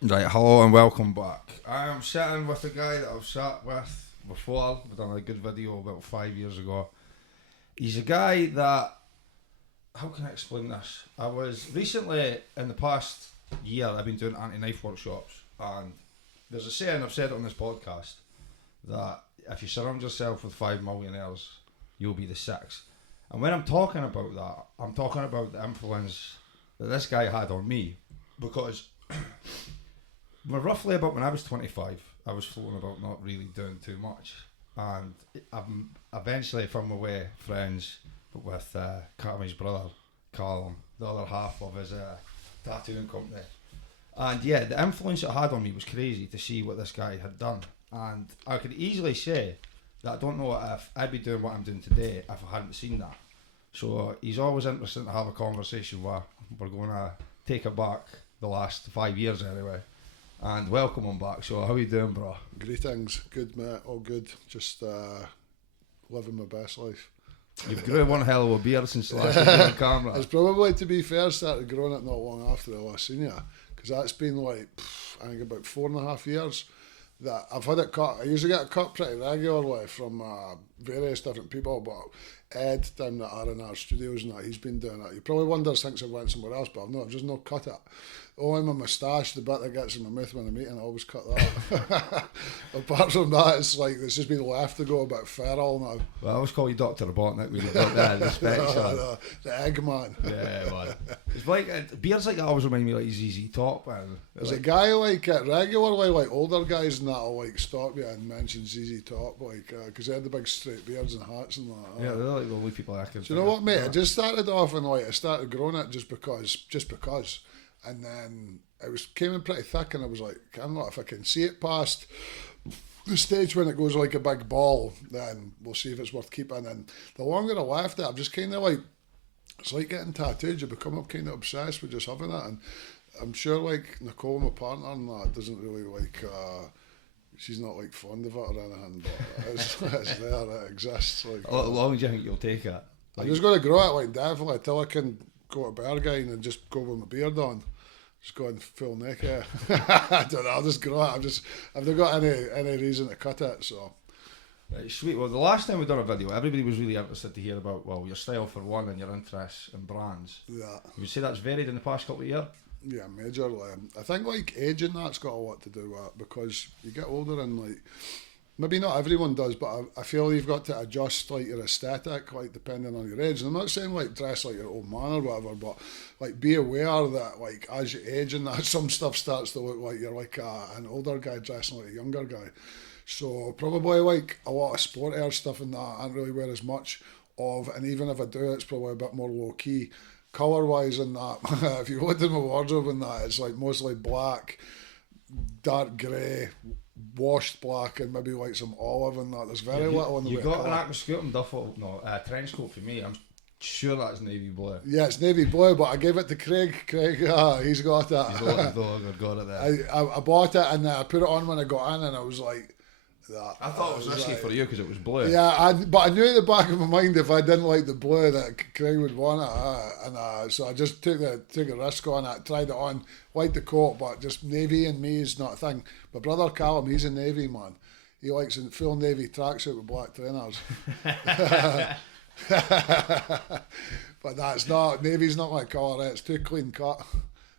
Right, hello and welcome back. I am sitting with a guy that I've sat with before. We've done a good video about 5 years ago. He's a guy that, how can I explain this? I was recently, in the past year, I've been doing anti-knife workshops, and there's a saying, I've said it on this podcast, that if you surround yourself with 5 millionaires, you'll be the sixth. And when I'm talking about that, I'm talking about the influence that this guy had on me, because well, roughly about when I was 25, I was floating about not really doing too much. And I'm eventually from away friends with Cammy's brother, Callum, the other half of his tattooing company. And yeah, the influence it had on me was crazy to see what this guy had done. And I could easily say that I don't know if I'd be doing what I'm doing today if I hadn't seen that. So he's always interesting to have a conversation with. We're going to take it back the last 5 years anyway. And welcome him back. So how you doing, bro? Greetings. Good, mate. All good. Just living my best life. You've grown one hell of a beard since the last time you were on camera. It's probably, to be fair, started growing it not long after I last seen you, because that's been like, I think about 4.5 years that I've had it cut. I usually get it cut pretty regularly from various different people, but Ed down at R&R Studios and that, he's been doing it. He probably wonders, thinks I've went somewhere else, but I've just not cut it. Only my moustache, the bit that gets in my mouth when I'm eating, I always cut that. Apart from that, it's like it's just been left to go a bit feral now. Well, I always call you Dr. Robotnik when you've got that respect. The Eggman. Yeah, man. It's like, beards like that always remind me like ZZ Top. Man. There's like, a guy like regularly, like older guys and that'll like stop you and mention ZZ Top, like, because they had the big straight beards and hats and that. yeah, they're like the only people I can. Do you know what, mate? I just started off and like I started growing it just because. And then it came in pretty thick, and I was like, I'm not, if I can see it past the stage when it goes like a big ball, then we'll see if it's worth keeping. And the longer I left it, I'm just kind of like, it's like getting tattooed. You become kind of obsessed with just having it. And I'm sure like Nicole, my partner, and that doesn't really like. She's not like fond of it or anything, but it's there. It exists. Like, How long do you think you'll take it? I'm just going to grow it like definitely till I can go to Berghain and just go with my beard on. Just going full naked. I don't know, I'll just grow it. I've not got any reason to cut it, so. Right, sweet. Well, the last time we done a video, everybody was really interested to hear about, well, your style for one and your interests in brands. Yeah. You would say that's varied in the past couple of years? Yeah, majorly. I think like aging, that's got a lot to do with it, because you get older and like, maybe not everyone does, but I feel you've got to adjust like your aesthetic, like depending on your age. And I'm not saying like dress like your old man or whatever, but like be aware that like as you age and that, some stuff starts to look like you're like an older guy dressing like a younger guy. So probably like a lot of sportier stuff and that I don't really wear as much of, and even if I do, it's probably a bit more low key. Colour wise and that, if you look at my wardrobe and that, it's like mostly black, dark grey, washed black, and maybe like some olive and that. There's very little in the way You of got an colour. Aquascutum duffel, no, trench coat for me. I'm sure that's navy blue. Yeah, it's navy blue, but I gave it to Craig. Craig, he's got it. He's got the dog, I've got it there. I bought it and I put it on when I got in, and I was like, that. I thought it was risky like, for you because it was blue. Yeah, but I knew in the back of my mind if I didn't like the blue that Craig would want it, and so I just took a risk on it, tried it on, liked the coat, but just navy and me is not a thing. My brother Callum, he's a navy man. He likes a full navy tracksuit with black trainers. But that's not, navy's not my colour, it's too clean cut.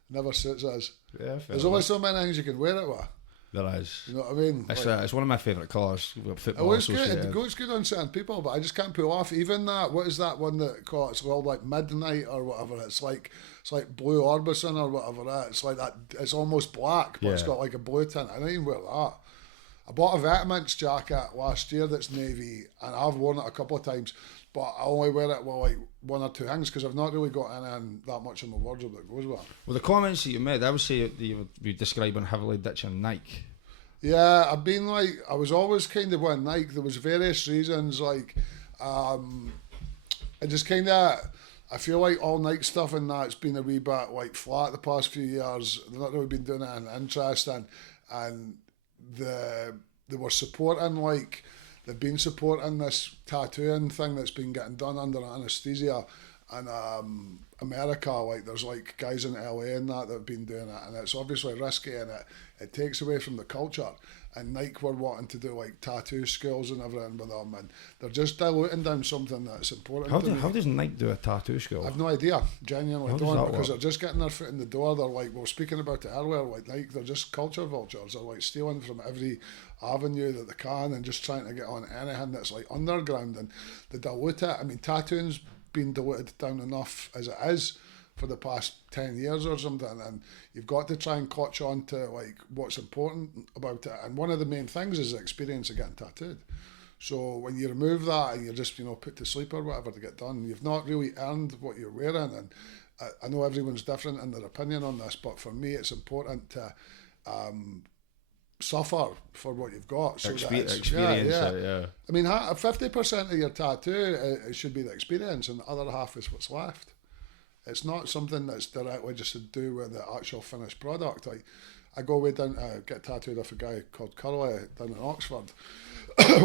Never suits us. Yeah, There's only so many things you can wear it with. there is. You know what I mean? It's one of my favourite colours. It Football looks good. associated. It looks good on certain people, but I just can't pull off. Even that. What is that one that called? It's called like Midnight or whatever. It's like blue Orbison or whatever. It's like that. It's almost black, but it's Yeah. got like a blue tint. I don't even wear that. I bought a Vetements jacket last year that's navy, and I've worn it a couple of times, but I only wear it with like one or two things because I've not really got in that much in my wardrobe that goes with it. Well, the comments that you made, I would say that you would be describing heavily ditching Nike. Yeah, I've been like, I was always kind of with Nike. There was various reasons, like, I just kind of, I feel like all Nike stuff and that's been a wee bit like flat the past few years. They've not really been doing it in interesting, and they were supporting like, they've been supporting this tattooing thing that's been getting done under anaesthesia, and America, like there's like guys in LA and that have been doing it, and it's obviously risky, and it takes away from the culture. And Nike were wanting to do like tattoo skills and everything with them, and they're just diluting down something that's important. How does Nike do a tattoo skill? I've no idea, genuinely How don't, because they're just getting their foot in the door. They're like, we were speaking about it earlier, like Nike, they're just culture vultures. They're like stealing from every avenue that they can and just trying to get on anything that's like underground, and they dilute it. I mean, tattooing's been diluted down enough as it is for the past 10 years or something, and you've got to try and clutch on to like what's important about it, and one of the main things is the experience of getting tattooed. So when you remove that and you're just, you know, put to sleep or whatever to get done, you've not really earned what you're wearing. And I know everyone's different in their opinion on this, but for me it's important to suffer for what you've got. So Experience yeah. yeah. I mean, 50% of your tattoo it should be the experience, and the other half is what's left. It's not something that's directly just to do with the actual finished product. Like, I go way down to get tattooed off a guy called Curly down in Oxford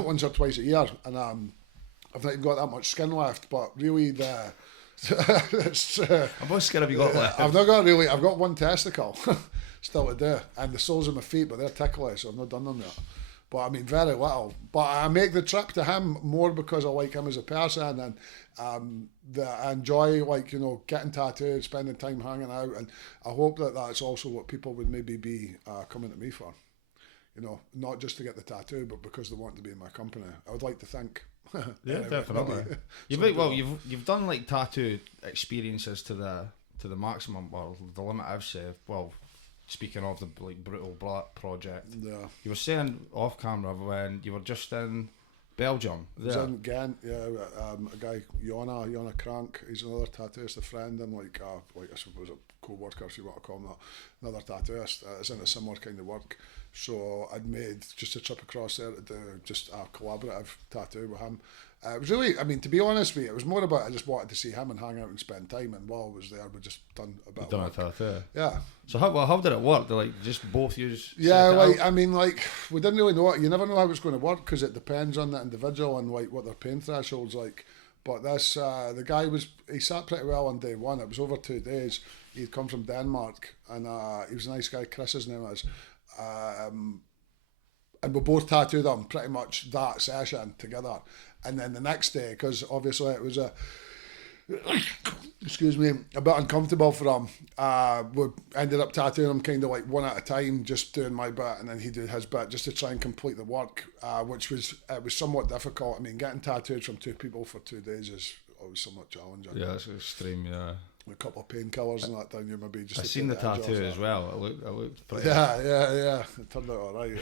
once or twice a year, and I've not even got that much skin left. But really, it's, How much skin have you got left? I've not got really. I've got one testicle still to do, and the soles of my feet, but they're tickly, so I've not done them yet. But I mean, very little. But I make the trip to him more because I like him as a person, and I enjoy, like, you know, getting tattooed, spending time hanging out, and I hope that that's also what people would maybe be coming to me for. You know, not just to get the tattoo, but because they want to be in my company. I would like to think. Yeah, anyway, definitely. You've done like tattoo experiences to the maximum, or the limit I've said. Well, speaking of the like Brutal Black project, yeah. You were saying off camera when you were just in Belgium. I was in Ghent, yeah. A guy, Jona Crank, he's another tattooist, a friend, and like I suppose a co-worker, if you want to call him that. Another tattooist. It's in a similar kind of work. So I'd made just a trip across there to do just a collaborative tattoo with him. It was really, I mean, to be honest with you, it was more about I just wanted to see him and hang out and spend time. And while I was there, we just done a bit of work. A tattoo. Yeah. So how did it work? Did like just both use? Yeah, like I mean, like we didn't really know it. You never know how it's going to work because it depends on the individual and like what their pain threshold's like. But this, the guy he sat pretty well on day one. It was over 2 days. He'd come from Denmark, and he was a nice guy. Kris, his name is. And we both tattooed on pretty much that session together. And then the next day, because obviously it was a bit uncomfortable for him, we ended up tattooing him kind of like one at a time, just doing my bit, and then he did his bit just to try and complete the work, which was somewhat difficult. I mean, getting tattooed from 2 people for 2 days is always somewhat challenging. Yeah, it's extreme, yeah. A couple of painkillers and that down you maybe just. I've seen the tattoo as well. It looked pretty. Yeah. It turned out alright.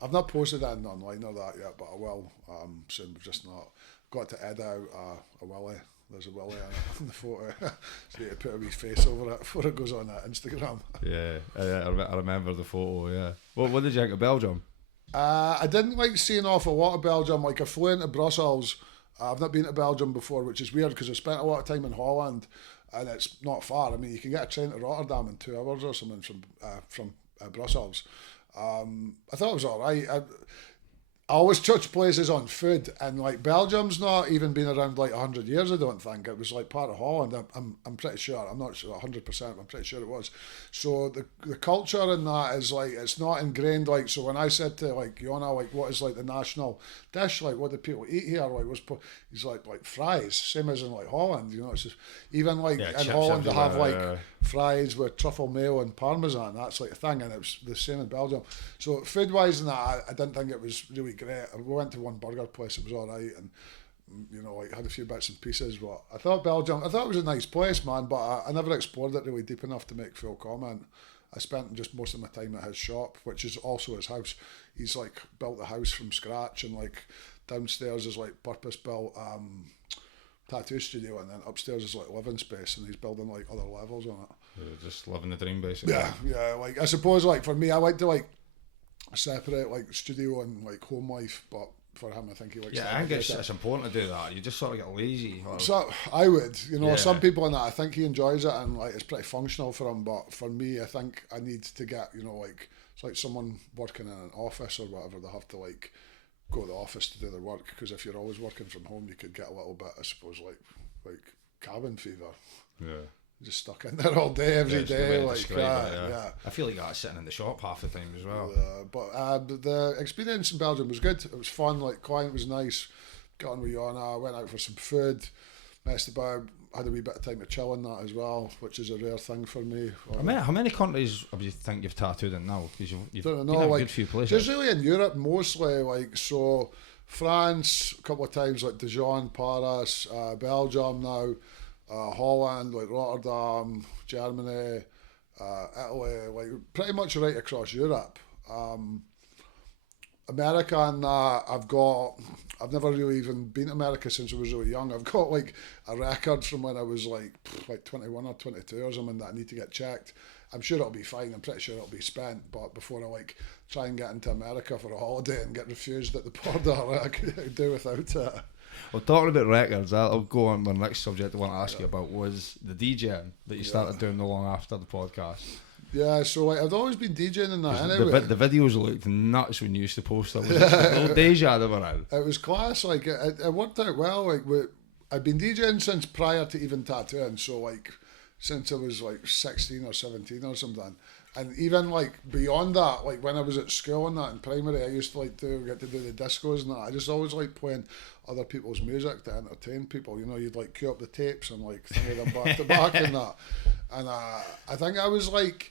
I've not posted that online or that yet, but I will soon. We've just not got to edit out a willy. There's a willy in the photo, so you put a wee face over it before it goes on Instagram. Yeah, I remember the photo. Yeah. What did you think of Belgium? I didn't like seeing an awful lot of Belgium. Like I flew into Brussels. I've not been to Belgium before, which is weird because I spent a lot of time in Holland. And it's not far. I mean, you can get a train to Rotterdam in 2 hours or something from Brussels. I thought it was all right. I always judge places on food, and like Belgium's not even been around like 100 years. I don't think it was like part of Holland. I'm pretty sure. I'm not sure 100%. I'm pretty sure it was. So the culture in that is like it's not ingrained. Like so, when I said to like Jona, like what is like the national dish? Like what do people eat here? Like he's like fries, same as in like Holland. You know, it's just even like in Holland they have like fries with truffle mayo and parmesan. That's like a thing, and it was the same in Belgium. So food wise and that, I didn't think it was really great. We went to one burger place, it was alright, and you know, like had a few bits and pieces, but I thought it was a nice place, man, but I never explored it really deep enough to make full comment. I spent just most of my time at his shop, which is also his house. He's like built the house from scratch, and like downstairs is like purpose built tattoo studio, and then upstairs is like living space, and he's building like other levels on it. Yeah, just living the dream basically. Yeah, like I suppose like for me, I like to like separate like studio and like home life, but for him I think he likes I think it's important to do that. You just sort of get lazy. So I would, you know, some people in that I think he enjoys it and like it's pretty functional for him, but for me I think I need to get, you know, like it's like someone working in an office or whatever, they have to like go to the office to do their work, because if you're always working from home you could get a little bit, I suppose, like cabin fever. Yeah. just stuck in there all day, every day. Like, yeah. I feel like that sitting in the shop half the time as well. But the experience in Belgium was good. It was fun. Like, client was nice. Got on with Yana. Went out for some food. Messed about. Had a wee bit of time to chill in that as well, which is a rare thing for me. How many countries do you think you've tattooed in now? Because you've been in a good few places. Just really in Europe mostly, like, so France a couple of times, like Dijon, Paris, Belgium now, Holland, like Rotterdam, Germany, Italy, like pretty much right across Europe. America and I've never really even been to America since I was really young. I've got like a record from when I was like 21 or 22 or something that I need to get checked. I'm sure it'll be fine. I'm pretty sure it'll be spent. But before I like try and get into America for a holiday and get refused at the border, I could do without it. Well, talking about records, I'll go on. My next subject I want to ask you about was the DJing that you started doing not long after the podcast. Yeah, so like, I'd always been DJing in that anyway. The videos looked nuts when you used to post them. The old days you had them around. It was class. Like, it worked out well. Like, I'd been DJing since prior to even tattooing. So like, since I was like 16 or 17 or something. And even like beyond that, like when I was at school and that in primary, I used to like to get to do the discos and that. I just always like playing other people's music to entertain people. You know, you'd like queue up the tapes and like throw them back to back and that. And I think I was like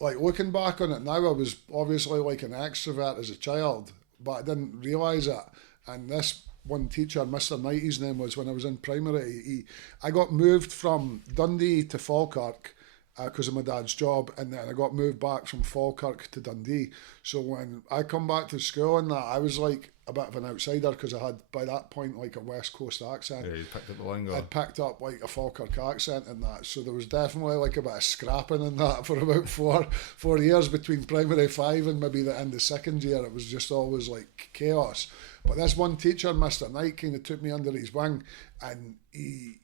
looking back on it now, I was obviously like an extrovert as a child, but I didn't realise it. And this one teacher, Mr. Knight, his name was, when I was in primary, I got moved from Dundee to Falkirk because of my dad's job, and then I got moved back from Falkirk to Dundee. So when I come back to school and that, I was like a bit of an outsider because I had by that point like a West Coast accent. Yeah, you picked up the lingo. I'd picked up like a Falkirk accent and that, so there was definitely like a bit of scrapping in that for about four years between primary 5 and maybe the end of second year. It was just always like chaos. But this one teacher, Mr. Knight, kind of took me under his wing, and he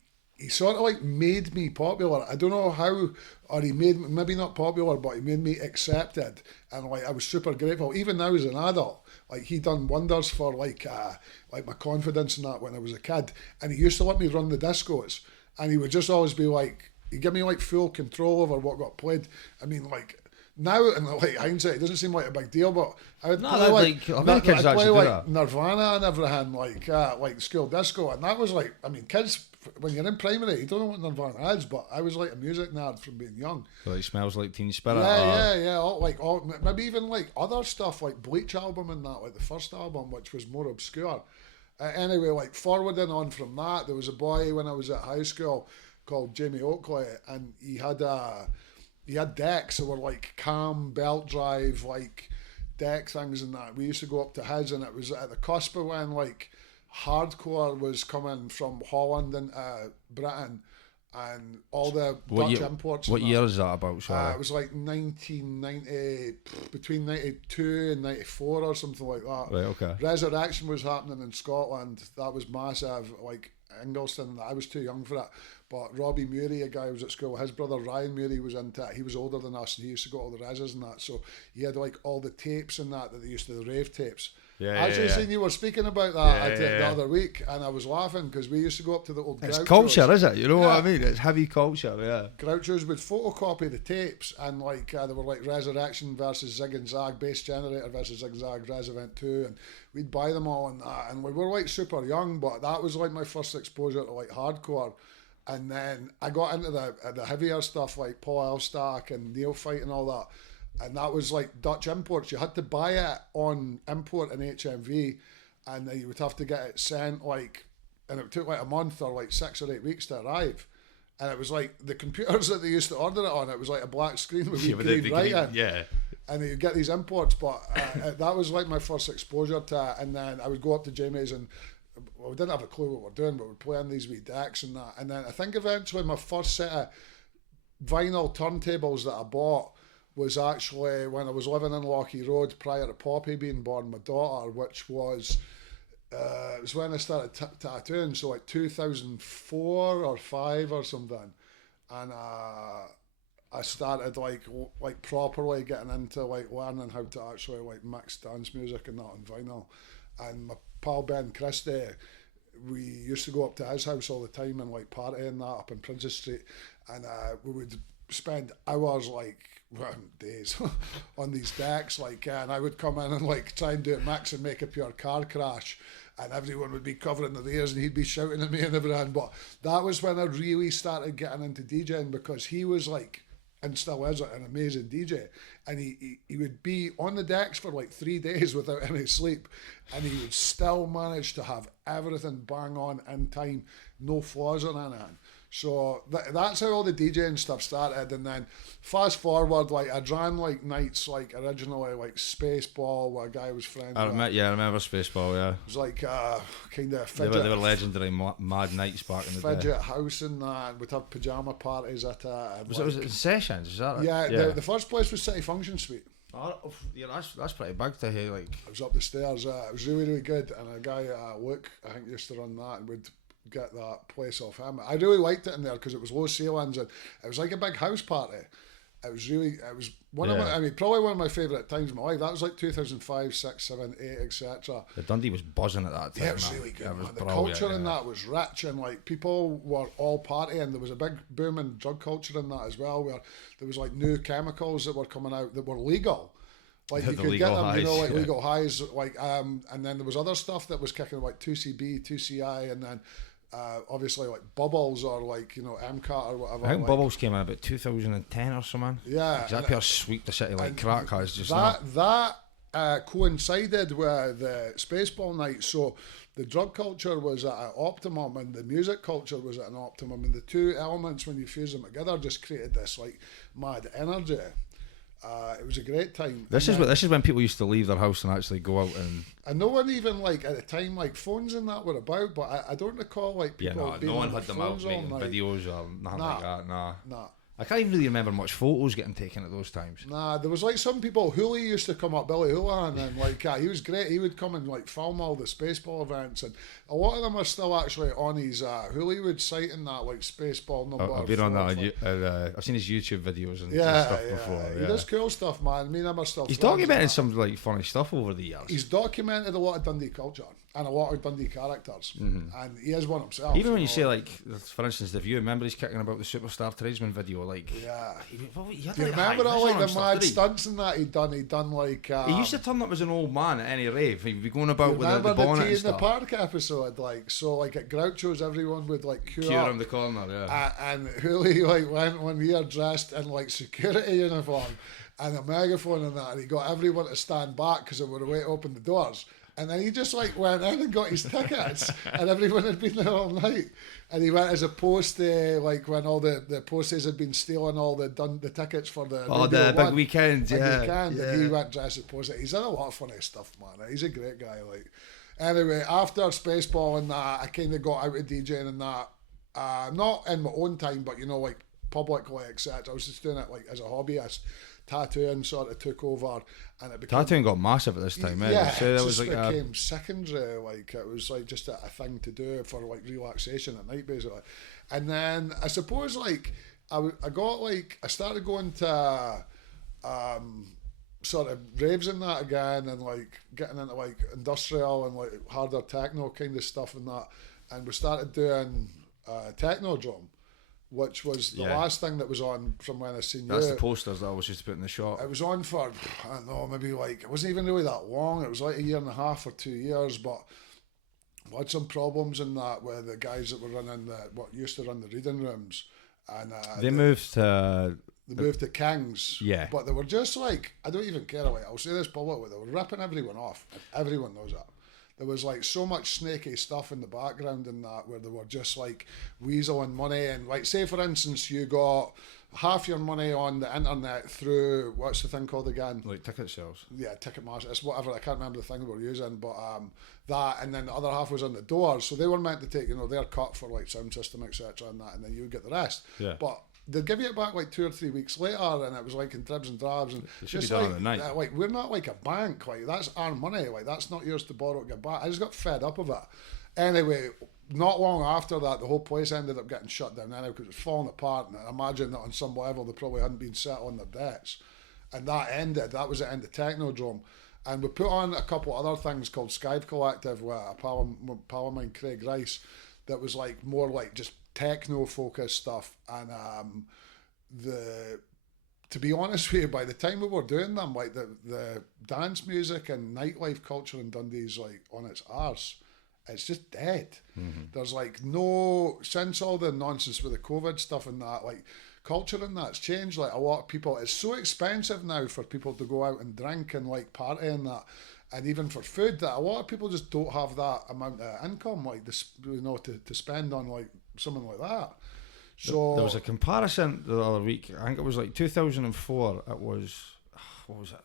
sort of like made me popular. I don't know how, or he made me, maybe not popular, but he made me accepted, and like I was super grateful. Even now as an adult, like he done wonders for like my confidence in that when I was a kid. And he used to let me run the discos, and he would just always be like, he'd give me like full control over what got played. I mean, like now in like hindsight, it doesn't seem like a big deal, but I would play like Nirvana and everything, like school disco, and that was like, I mean, kids, when you're in primary, you don't know what Nirvana is, but I was like a music nerd from being young. Well, it Smells Like Teen Spirit. Yeah. All, maybe even like other stuff, like Bleach album and that, like the first album, which was more obscure. Anyway, like forwarding on from that, there was a boy when I was at high school called Jamie Oakley, and he had decks that were like cam, belt drive, like deck things and that. We used to go up to his, and it was at the cusp of when like hardcore was coming from Holland and Britain, and all the Dutch imports. What year is that about? Sorry? It was like 1990, between 92 and 94 or something like that. Right, okay. Resurrection was happening in Scotland. That was massive, like Ingolston. I was too young for it. But Robbie Murray, a guy who was at school, his brother Ryan Murray was into it. He was older than us, and he used to go all the reses and that. So he had like all the tapes and that they used to, the rave tapes. Seen you were speaking about that the other week, and I was laughing because we used to go up to the old It's Groucho's. culture, is it? You know what I mean? It's heavy culture, yeah. Groucho's would photocopy the tapes, and like they were like Resurrection versus Zig and Zag, Bass Generator versus Zig and Zag, Res Event 2, and we'd buy them all and that. And we were like super young, but that was like my first exposure to like hardcore. And then I got into the heavier stuff like Paul Elstak and Neophyte and all that. And that was like Dutch imports. You had to buy it on import in HMV, and then you would have to get it sent like, and it took like a month or like 6 or 8 weeks to arrive. And it was like the computers that they used to order it on, it was like a black screen with green writing. Yeah. And then you get these imports, but that was like my first exposure to it. And then I would go up to Jamie's and, well, we didn't have a clue what we're doing, but we'd play on these wee decks and that. And then I think eventually my first set of vinyl turntables that I bought was actually when I was living in Lochie Road prior to Poppy being born, my daughter, which was it was when I started tattooing, so like 2004 or 5 or something. And I started like properly getting into like learning how to actually like mix dance music and that on vinyl. And my pal Ben Christie, we used to go up to his house all the time and like party and that up in Princess Street. and we would spend hours, like, well, days on these decks, like, and I would come in and like try and do it max and make a pure car crash, and everyone would be covering their ears and he'd be shouting at me and everything. But that was when I really started getting into DJing, because he was like, and still is, an amazing DJ, and he would be on the decks for like 3 days without any sleep, and he would still manage to have everything bang on in time, no flaws or anything. So that's how all the DJing stuff started. And then fast forward, like I ran like nights, like originally like Spaceball, where a guy was friends with. I remember Spaceball, yeah. It was like kind of fidget. They were legendary mad nights back in the day. Fidget house and that, and we'd have pyjama parties at it. Was it Sessions, is that right? Yeah. The first place was City Function Suite. Oh, yeah, that's pretty big to hear. Like, I was up the stairs. It was really, really good, and a guy, Luke, I think, used to run that, and would get that place off him. I really liked it in there because it was low ceilings and it was like a big house party. It was one of my, probably one of my favourite times in my life. That was like 2005, 6, 7, 8, etc. The Dundee was buzzing at that time. Yeah, it was really good. The culture in that was rich, and like people were all partying. There was a big boom in drug culture in that as well, where there was like new chemicals that were coming out that were legal. Like you could get them, highs, legal highs, like and then there was other stuff that was kicking, like 2CB, 2CI, and then obviously like Bubbles or like, MCAT or whatever. I think Bubbles came in about 2010 or something. Yeah, that pure sweep the city like crack has just that coincided with the Spaceball night, so the drug culture was at an optimum and the music culture was at an optimum, and the two elements, when you fuse them together, just created this like mad energy. It was a great time. This is when people used to leave their house and actually go out and no one even, like, at the time, like, phones and that were about, but I don't recall like people being no one on had them out making videos or nothing like that. Nah. I can't even really remember much photos getting taken at those times. Nah, there was like some people. Hooli used to come up, Billy Houlihan, and like he was great. He would come and like film all the Spaceball events, and a lot of them are still actually on his Holywood site and that, like Spaceball number. I've been on that. I've seen his YouTube videos and stuff before. He does cool stuff, man. Me and him are still. He's documented some like funny stuff over the years. He's documented a lot of Dundee culture and a lot of Dundee characters, and he is one himself. Even when you say, like, for instance, the View, remember he's kicking about the Superstar Tradesman video, like, you remember all like the mad stunts and that he'd done like he used to turn up as an old man at any rave. He'd be going about with the bonnet and stuff. In the Park episode, like, so like at Groucho's, everyone would like queue around the corner, and Hooli like went one year dressed in like security uniform and a megaphone and that, and he got everyone to stand back because they were away to open the doors. And then he just like went in and got his tickets, and everyone had been there all night. And he went as a post, like when all the posties had been stealing all the tickets for the big weekend, and he went dressed as postie. He's done a lot of funny stuff, man. He's a great guy. Like, anyway, after Spaceball and that, I kind of got out of DJing and that. Not in my own time, but like publicly, etc. I was just doing it like as a hobbyist. Tattooing sort of took over, and it became, tattooing got massive at this time. Yeah, it just became secondary. Like it was like just a thing to do for like relaxation at night, basically. And then I suppose like I started going to sort of raves in that again, and like getting into like industrial and like harder techno kind of stuff and that. And we started doing techno drum, which was the last thing that was on from when I seen That's you. the posters that I was used to put in the shop. It was on for, I don't know, maybe like, it wasn't even really that long. It was like a year and a half or 2 years, but we had some problems in that with the guys that were running what used to run the reading rooms. And they moved to King's. Yeah. But they were just like, I don't even care, like, I'll say this publicly, they were ripping everyone off. And everyone knows that. There was like so much snaky stuff in the background in that, where they were just like weaseling money, and like, say for instance you got half your money on the internet through, what's the thing called again? Like ticket sales. Yeah, Ticketmaster. It's whatever, I can't remember the thing they were using, but that, and then the other half was on the doors, so they were meant to take their cut for like sound system, etc. and that, and then you would get the rest. Yeah. But they'd give you it back like 2 or 3 weeks later, and it was like in dribs and drabs, and it should just be done like, at night. Like, we're not like a bank, like that's our money, like that's not yours to borrow to get back. I just got fed up of it. Anyway, not long after that, the whole place ended up getting shut down anyway because it was falling apart, and I imagine that on some level they probably hadn't been set on their debts, and that was the end of Technodrome. And we put on a couple other things called Skive Collective with a pal of mine, Craig Rice, that was like more like just techno focused stuff, and to be honest with you, by the time we were doing them, like the dance music and nightlife culture in Dundee is like on its arse. It's just dead. There's like no, since all the nonsense with the COVID stuff and that, like culture and that's changed. Like a lot of people, it's so expensive now for people to go out and drink and like party and that, and even for food, that a lot of people just don't have that amount of income, like this, you know, to spend on like something like that. So there was a comparison the other week. I think it was like 2004. It was, what was it?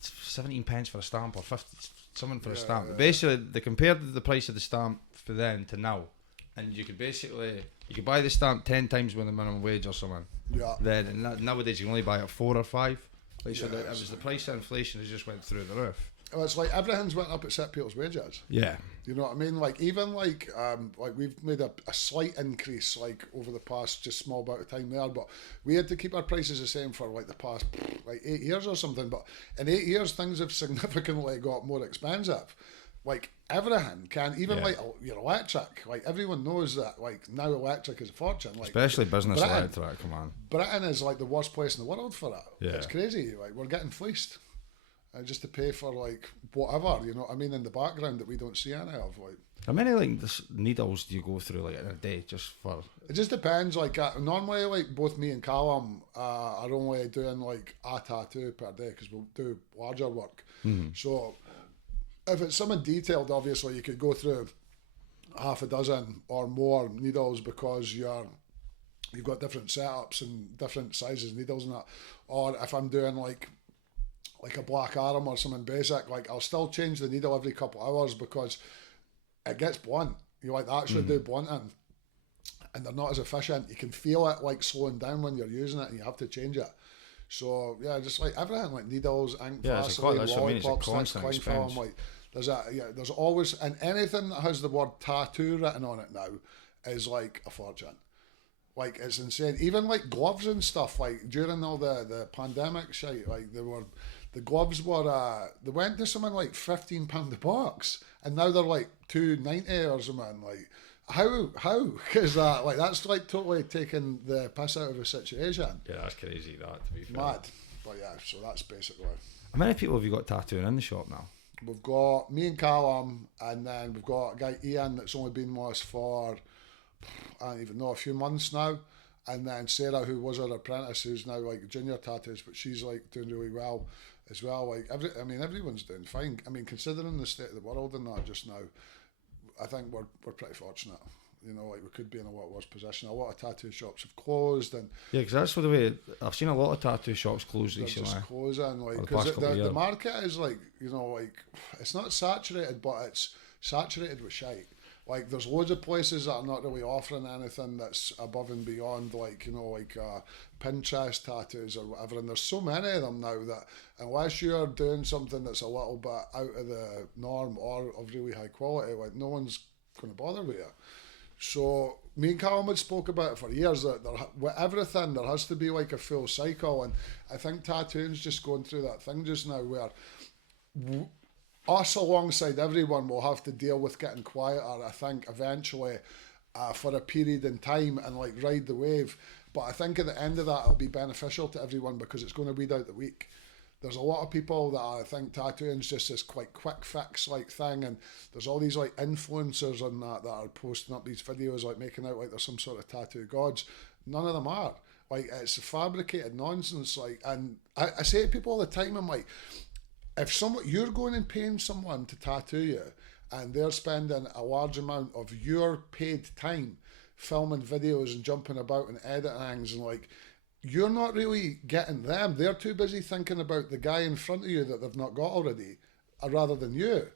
17 pence for a stamp or 50 something for a stamp. Yeah. Basically, they compared the price of the stamp for then to now, and you could buy the stamp 10 times with the minimum wage or something. Yeah. Then and nowadays you can only buy it 4 or 5. Like, so it was the price of inflation has just went through the roof. Well, it's like everything's went up except people's wages. Yeah. You know what I mean? Like even like we've made a slight increase like over the past just small amount of time there, but we had to keep our prices the same for like the past like 8 years or something. But in 8 years things have significantly got more expensive. Like everything can, even like your electric. Like everyone knows that like now electric is a fortune. Like especially business electric, come on. Britain is like the worst place in the world for it. Yeah. It's crazy. Like we're getting fleeced. Just to pay for like whatever, you know what I mean, in the background that we don't see any of. Like, how many like needles do you go through like in a day just for? It just depends. Like normally, like both me and Callum are only doing like a tattoo per day because we'll do larger work. So if it's something detailed, obviously you could go through half a dozen or more needles because you've got different setups and different sizes of needles and that. Or if I'm doing like a black arm or something basic, like I'll still change the needle every couple of hours because it gets blunt. You like actually do blunting and they're not as efficient. You can feel it like slowing down when you're using it and you have to change it. So yeah, just like everything, like needles, ink, Vaseline, lollipops, coin film, like there's always, and anything that has the word tattoo written on it now is like a fortune. Like it's insane. Even like gloves and stuff, like during all the pandemic shit, like the gloves were they went to something like £15 a box, and now they're like $2.90 or something. Like how is that? Like that's like totally taking the piss out of a situation. Yeah, that's crazy. That to be fair. Mad, but yeah. So that's basically. How many people have you got tattooing in the shop now? We've got me and Callum, and then we've got a guy Ian that's only been with us for I don't even know, a few months now. And then Sarah, who was our apprentice, who's now like junior tattoos, but she's like doing really well as well. Like everyone's doing fine. I mean, considering the state of the world and that just now, I think we're pretty fortunate. You know, like we could be in a lot worse position. A lot of tattoo shops have closed, and yeah, because that's the way I've seen a lot of tattoo shops close recently. Just closing, like because the market is like, you know, like it's not saturated, but it's saturated with shite. Like there's loads of places that are not really offering anything that's above and beyond, like, you know, like Pinterest tattoos or whatever, and there's so many of them now that unless you're doing something that's a little bit out of the norm or of really high quality, like no one's going to bother with you. So me and Callum had spoke about it for years that with everything there has to be like a full cycle, and I think tattooing's just going through that thing just now where us alongside everyone will have to deal with getting quieter, I think, eventually for a period in time and like ride the wave. But I think at the end of that it'll be beneficial to everyone because it's going to weed out the weak. There's a lot of people that I think tattooing's just this quite quick fix like thing, and there's all these like influencers on that are posting up these videos like making out like there's some sort of tattoo gods. None of them are. Like it's fabricated nonsense. Like, and I say to people all the time, I'm like, if you're going and paying someone to tattoo you and they're spending a large amount of your paid time filming videos and jumping about and editing things, and like you're not really getting them. They're too busy thinking about the guy in front of you that they've not got already rather than you.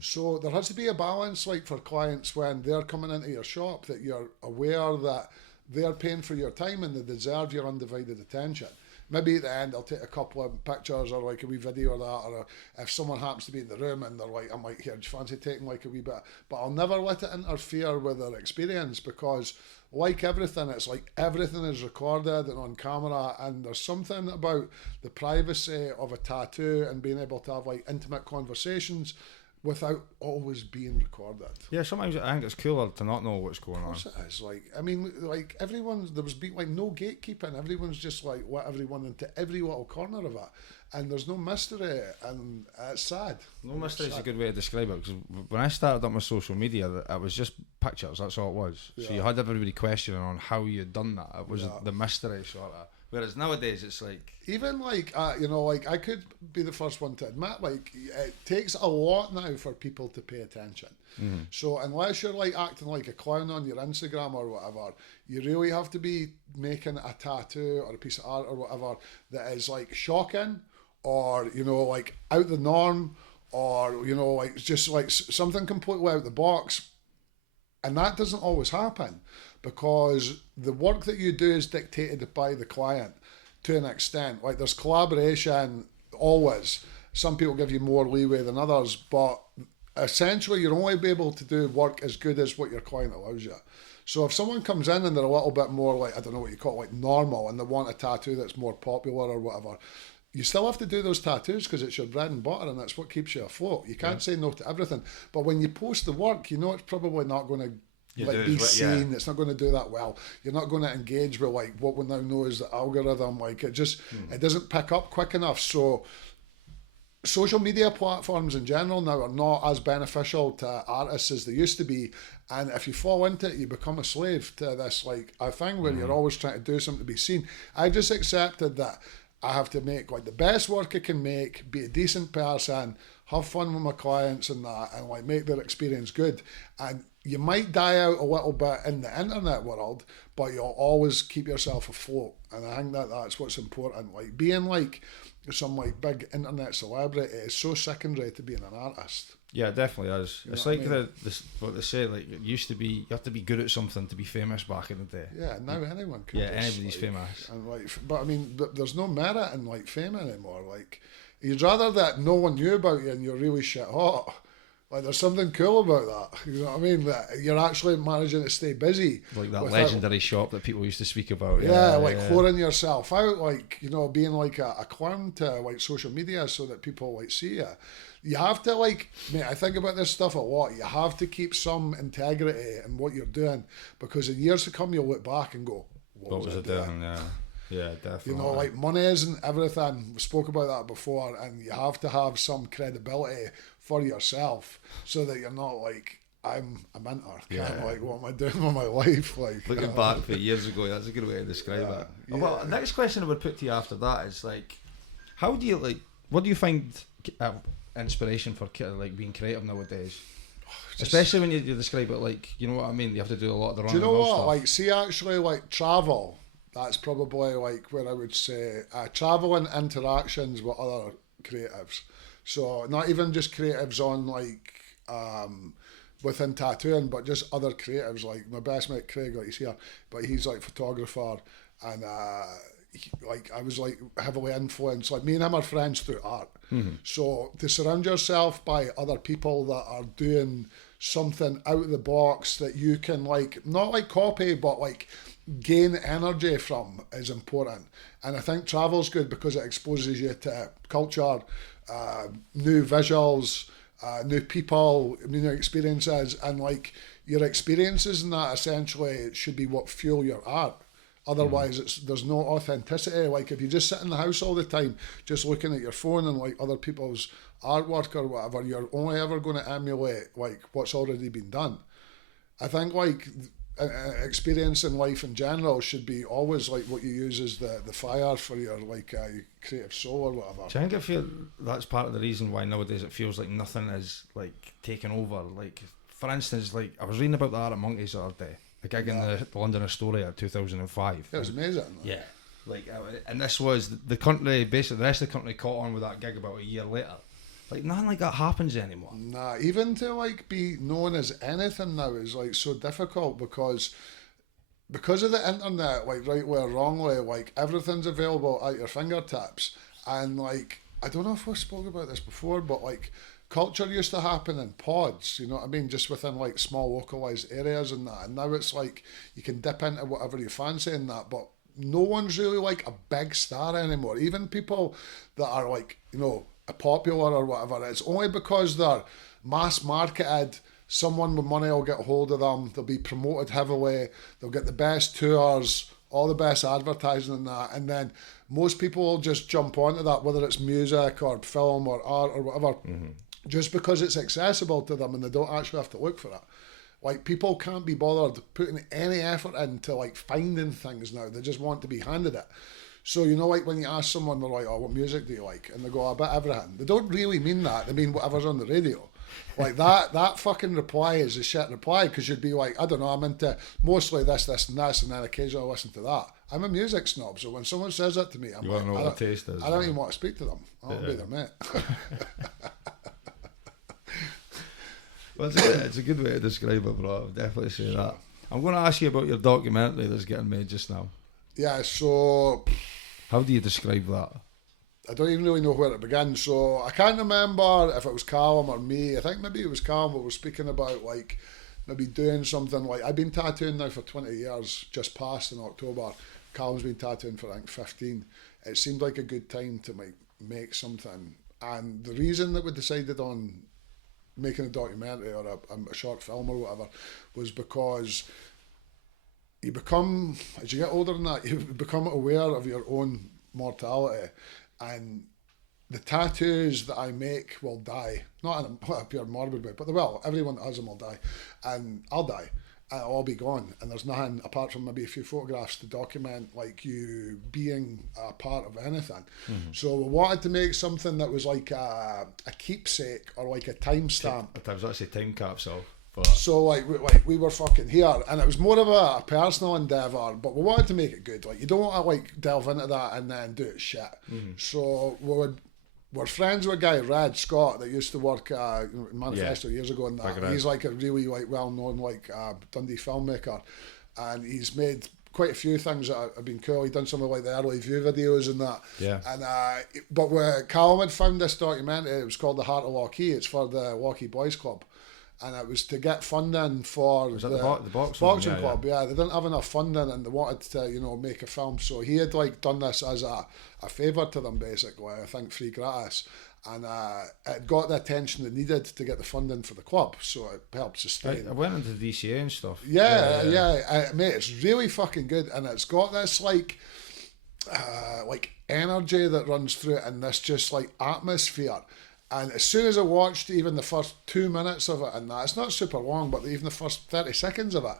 So there has to be a balance like for clients when they're coming into your shop that you're aware that they're paying for your time and they deserve your undivided attention. Maybe at the end I'll take a couple of pictures or like a wee video of that, or if someone happens to be in the room and they're like, I'm like, here, do you fancy taking like a wee bit? But I'll never let it interfere with their experience because like everything, it's like everything is recorded and on camera, and there's something about the privacy of a tattoo and being able to have like intimate conversations without always being recorded. Yeah, sometimes I think it's cooler to not know what's going on. Of course it is. Like, I mean, like everyone, there was like no gatekeeping. Everyone's just like let everyone into every little corner of it, and there's no mystery, and it's sad. No mystery is a good way to describe it, because when I started up my social media, it was just pictures. That's all it was. So you had everybody questioning on how you'd done that. It was the mystery sort of. Whereas nowadays it's like, even like you know, like I could be the first one to admit, like it takes a lot now for people to pay attention. So unless you're like acting like a clown on your Instagram or whatever, you really have to be making a tattoo or a piece of art or whatever that is like shocking, or you know, like out the norm, or you know, like just like something completely out the box. And that doesn't always happen, because the work that you do is dictated by the client to an extent. Like there's collaboration always. Some people give you more leeway than others, but essentially you're only be able to do work as good as what your client allows you. So if someone comes in and they're a little bit more like, I don't know what you call it, like normal, and they want a tattoo that's more popular or whatever, you still have to do those tattoos because it's your bread and butter and that's what keeps you afloat. You can't say no to everything. But when you post the work, you know it's probably not going to be seen. It's not going to do that well. You're not going to engage with like what we now know is the algorithm. Like it just it doesn't pick up quick enough. So social media platforms in general now are not as beneficial to artists as they used to be. And if you fall into it, you become a slave to this like a thing where you're always trying to do something to be seen. I just accepted that I have to make like the best work I can make, be a decent person, have fun with my clients and that, and like make their experience good. And you might die out a little bit in the internet world, but you'll always keep yourself afloat. And I think that that's what's important. Like being like some like big internet celebrity is so secondary to being an artist. Yeah, it definitely is. You it's know like what I mean? what they say, like it used to be, you have to be good at something to be famous back in the day. Yeah, now anyone can. Yeah, just, anybody's like, famous. And like, but I mean, there's no merit in like fame anymore. Like, you'd rather that no one knew about you and you're really shit hot. Like, there's something cool about that. You know what I mean? That you're actually managing to stay busy. Like that legendary shop that people used to speak about. Whoring yourself out, like, you know, being like a clown to like social media so that people like see you. You have to like, mate, I think about this stuff a lot. You have to keep some integrity in what you're doing, because in years to come you'll look back and go, what was I doing? Yeah, definitely. You know, like money isn't everything. We spoke about that before, and you have to have some credibility for yourself so that you're not like, I'm a mentor. I'm like, what am I doing with my life? Like looking back for years ago, that's a good way to describe it. Well, the next question I would put to you after that is like, how do you like? What do you find inspiration for like being creative nowadays? Especially when you describe it like, you know what I mean. You have to do a lot of the running. Do you know what? Stuff. Like, see, actually, like travel. That's probably like where I would say travel and interactions with other creatives. So not even just creatives on like within tattooing, but just other creatives. Like my best mate Craig, like he's here, but he's like photographer, and like I was like heavily influenced. Like me and him are friends through art. So to surround yourself by other people that are doing something out of the box that you can like not like copy, but like gain energy from is important. And I think travel's good because it exposes you to culture, new visuals, new people, new experiences, and like your experiences and that essentially should be what fuel your art. Otherwise, there's no authenticity. Like if you just sit in the house all the time, just looking at your phone and like other people's artwork or whatever, you're only ever going to emulate like what's already been done. I think like experience in life in general should be always like what you use as the fire for your like creative soul or whatever. Do you think I feel that's part of the reason why nowadays it feels like nothing is like taken over? Like for instance, like I was reading about the Art Monkeys the other day, a gig in the London Astoria 2005. It was amazing. Yeah, like and this was the country. Basically, the rest of the country caught on with that gig about a year later. Like nothing like that happens anymore. Nah, even to like be known as anything now is like so difficult because of the internet, like rightly or wrongly, like everything's available at your fingertips. And like I don't know if we spoke about this before, but like culture used to happen in pods, you know what I mean, just within like small localized areas and that. And now it's like you can dip into whatever you fancy in that, but no one's really like a big star anymore. Even people that are like, you know, popular or whatever, it's only because they're mass marketed. Someone with money will get a hold of them. They'll be promoted heavily. They'll get the best tours, all the best advertising and that. And then most people will just jump onto that, whether it's music or film or art or whatever, just because it's accessible to them and they don't actually have to look for it. Like, people can't be bothered putting any effort into like finding things now. They just want to be handed it. So, you know, like when you ask someone, they're like, oh, what music do you like? And they go, a bit everything. They don't really mean that. They mean whatever's on the radio. Like that fucking reply is a shit reply, because you'd be like, I don't know, I'm into mostly this, and then occasionally I listen to that. I'm a music snob, so when someone says that to me, I'm like, know what taste is. I don't even want to speak to them. I don't be their mate. Well, it's a good way to describe it, bro. I'll definitely say that. I'm going to ask you about your documentary that's getting made just now. Yeah, so... How do you describe that? I don't even really know where it began, so I can't remember if it was Callum or me. I think maybe it was Callum, but we were speaking about like maybe doing something like, I've been tattooing now for 20 years, just passed in October. Callum's been tattooing for I think 15. It seemed like a good time to make something, and the reason that we decided on making a documentary or a short film or whatever was because you become, as you get older than that, you become aware of your own mortality. And the tattoos that I make will die. Not in a pure morbid way, but they will. Everyone that has them will die. And I'll die. And it'll all be gone. And there's nothing, apart from maybe a few photographs, to document like you being a part of anything. So we wanted to make something that was like a keepsake or like a timestamp. I was actually time capsule. So like we were fucking here, and it was more of a personal endeavour, but we wanted to make it good. Like, you don't want to like delve into that and then do it shit. So we're friends with a guy, Red Scott, that used to work in Manifesto years ago, and that. He's like a really like well known like Dundee filmmaker, and he's made quite a few things that have been cool. He's done some of like the early View videos and that. Yeah. And but where Callum had found this documentary, it was called The Heart of Lochee. It's for the Lochee Boys Club. And it was to get funding for the boxing club. Yeah, they didn't have enough funding, and they wanted to, you know, make a film. So he had like done this as a favour to them, basically. I think free gratis, and it got the attention they needed to get the funding for the club. So it helped sustain. I went into DCA and stuff. Yeah. Mate, it's really fucking good, and it's got this like energy that runs through it, and this just like atmosphere. And as soon as I watched even the first 2 minutes of it, and that, it's not super long, but even the first 30 seconds of it,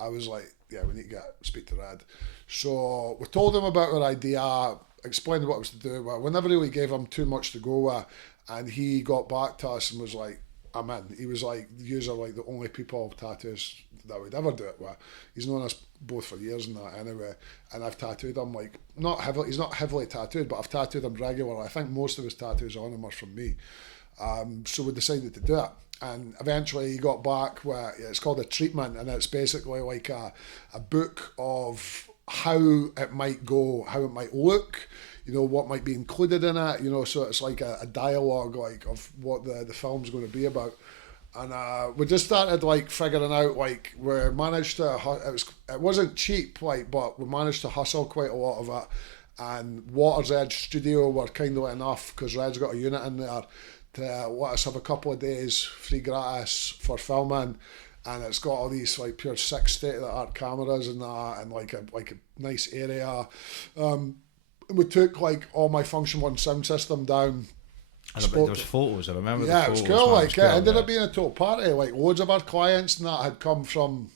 I was like, yeah, we need to speak to Red. So we told him about our idea, explained what it was to do. Well, we never really gave him too much to go with, and he got back to us and was like, I'm in. He was like, yous are like the only people with tattoos that would ever do it with. He's known us both for years and that anyway, and I've tattooed him like, not heavily, he's not heavily tattooed, but I've tattooed him regularly. I think most of his tattoos on him are from me. So we decided to do it, and eventually he got back with, it's called A Treatment, and it's basically like a book of how it might go, how it might look, you know, what might be included in it, you know, so it's like a dialogue like of what the film's going to be about. And we just started like figuring out, like, we managed to, it wasn't cheap, like, but we managed to hustle quite a lot of it. And Water's Edge Studio were kindly enough, because Red's got a unit in there, to let us have a couple of days free gratis for filming. And it's got all these like pure 6 state-of-the-art cameras and that, and like a nice area. We took like all my Function One sound system down. And there was photos, I remember the photos. Yeah, it was cool, like, it ended up being a total party. Like, loads of our clients and that had come from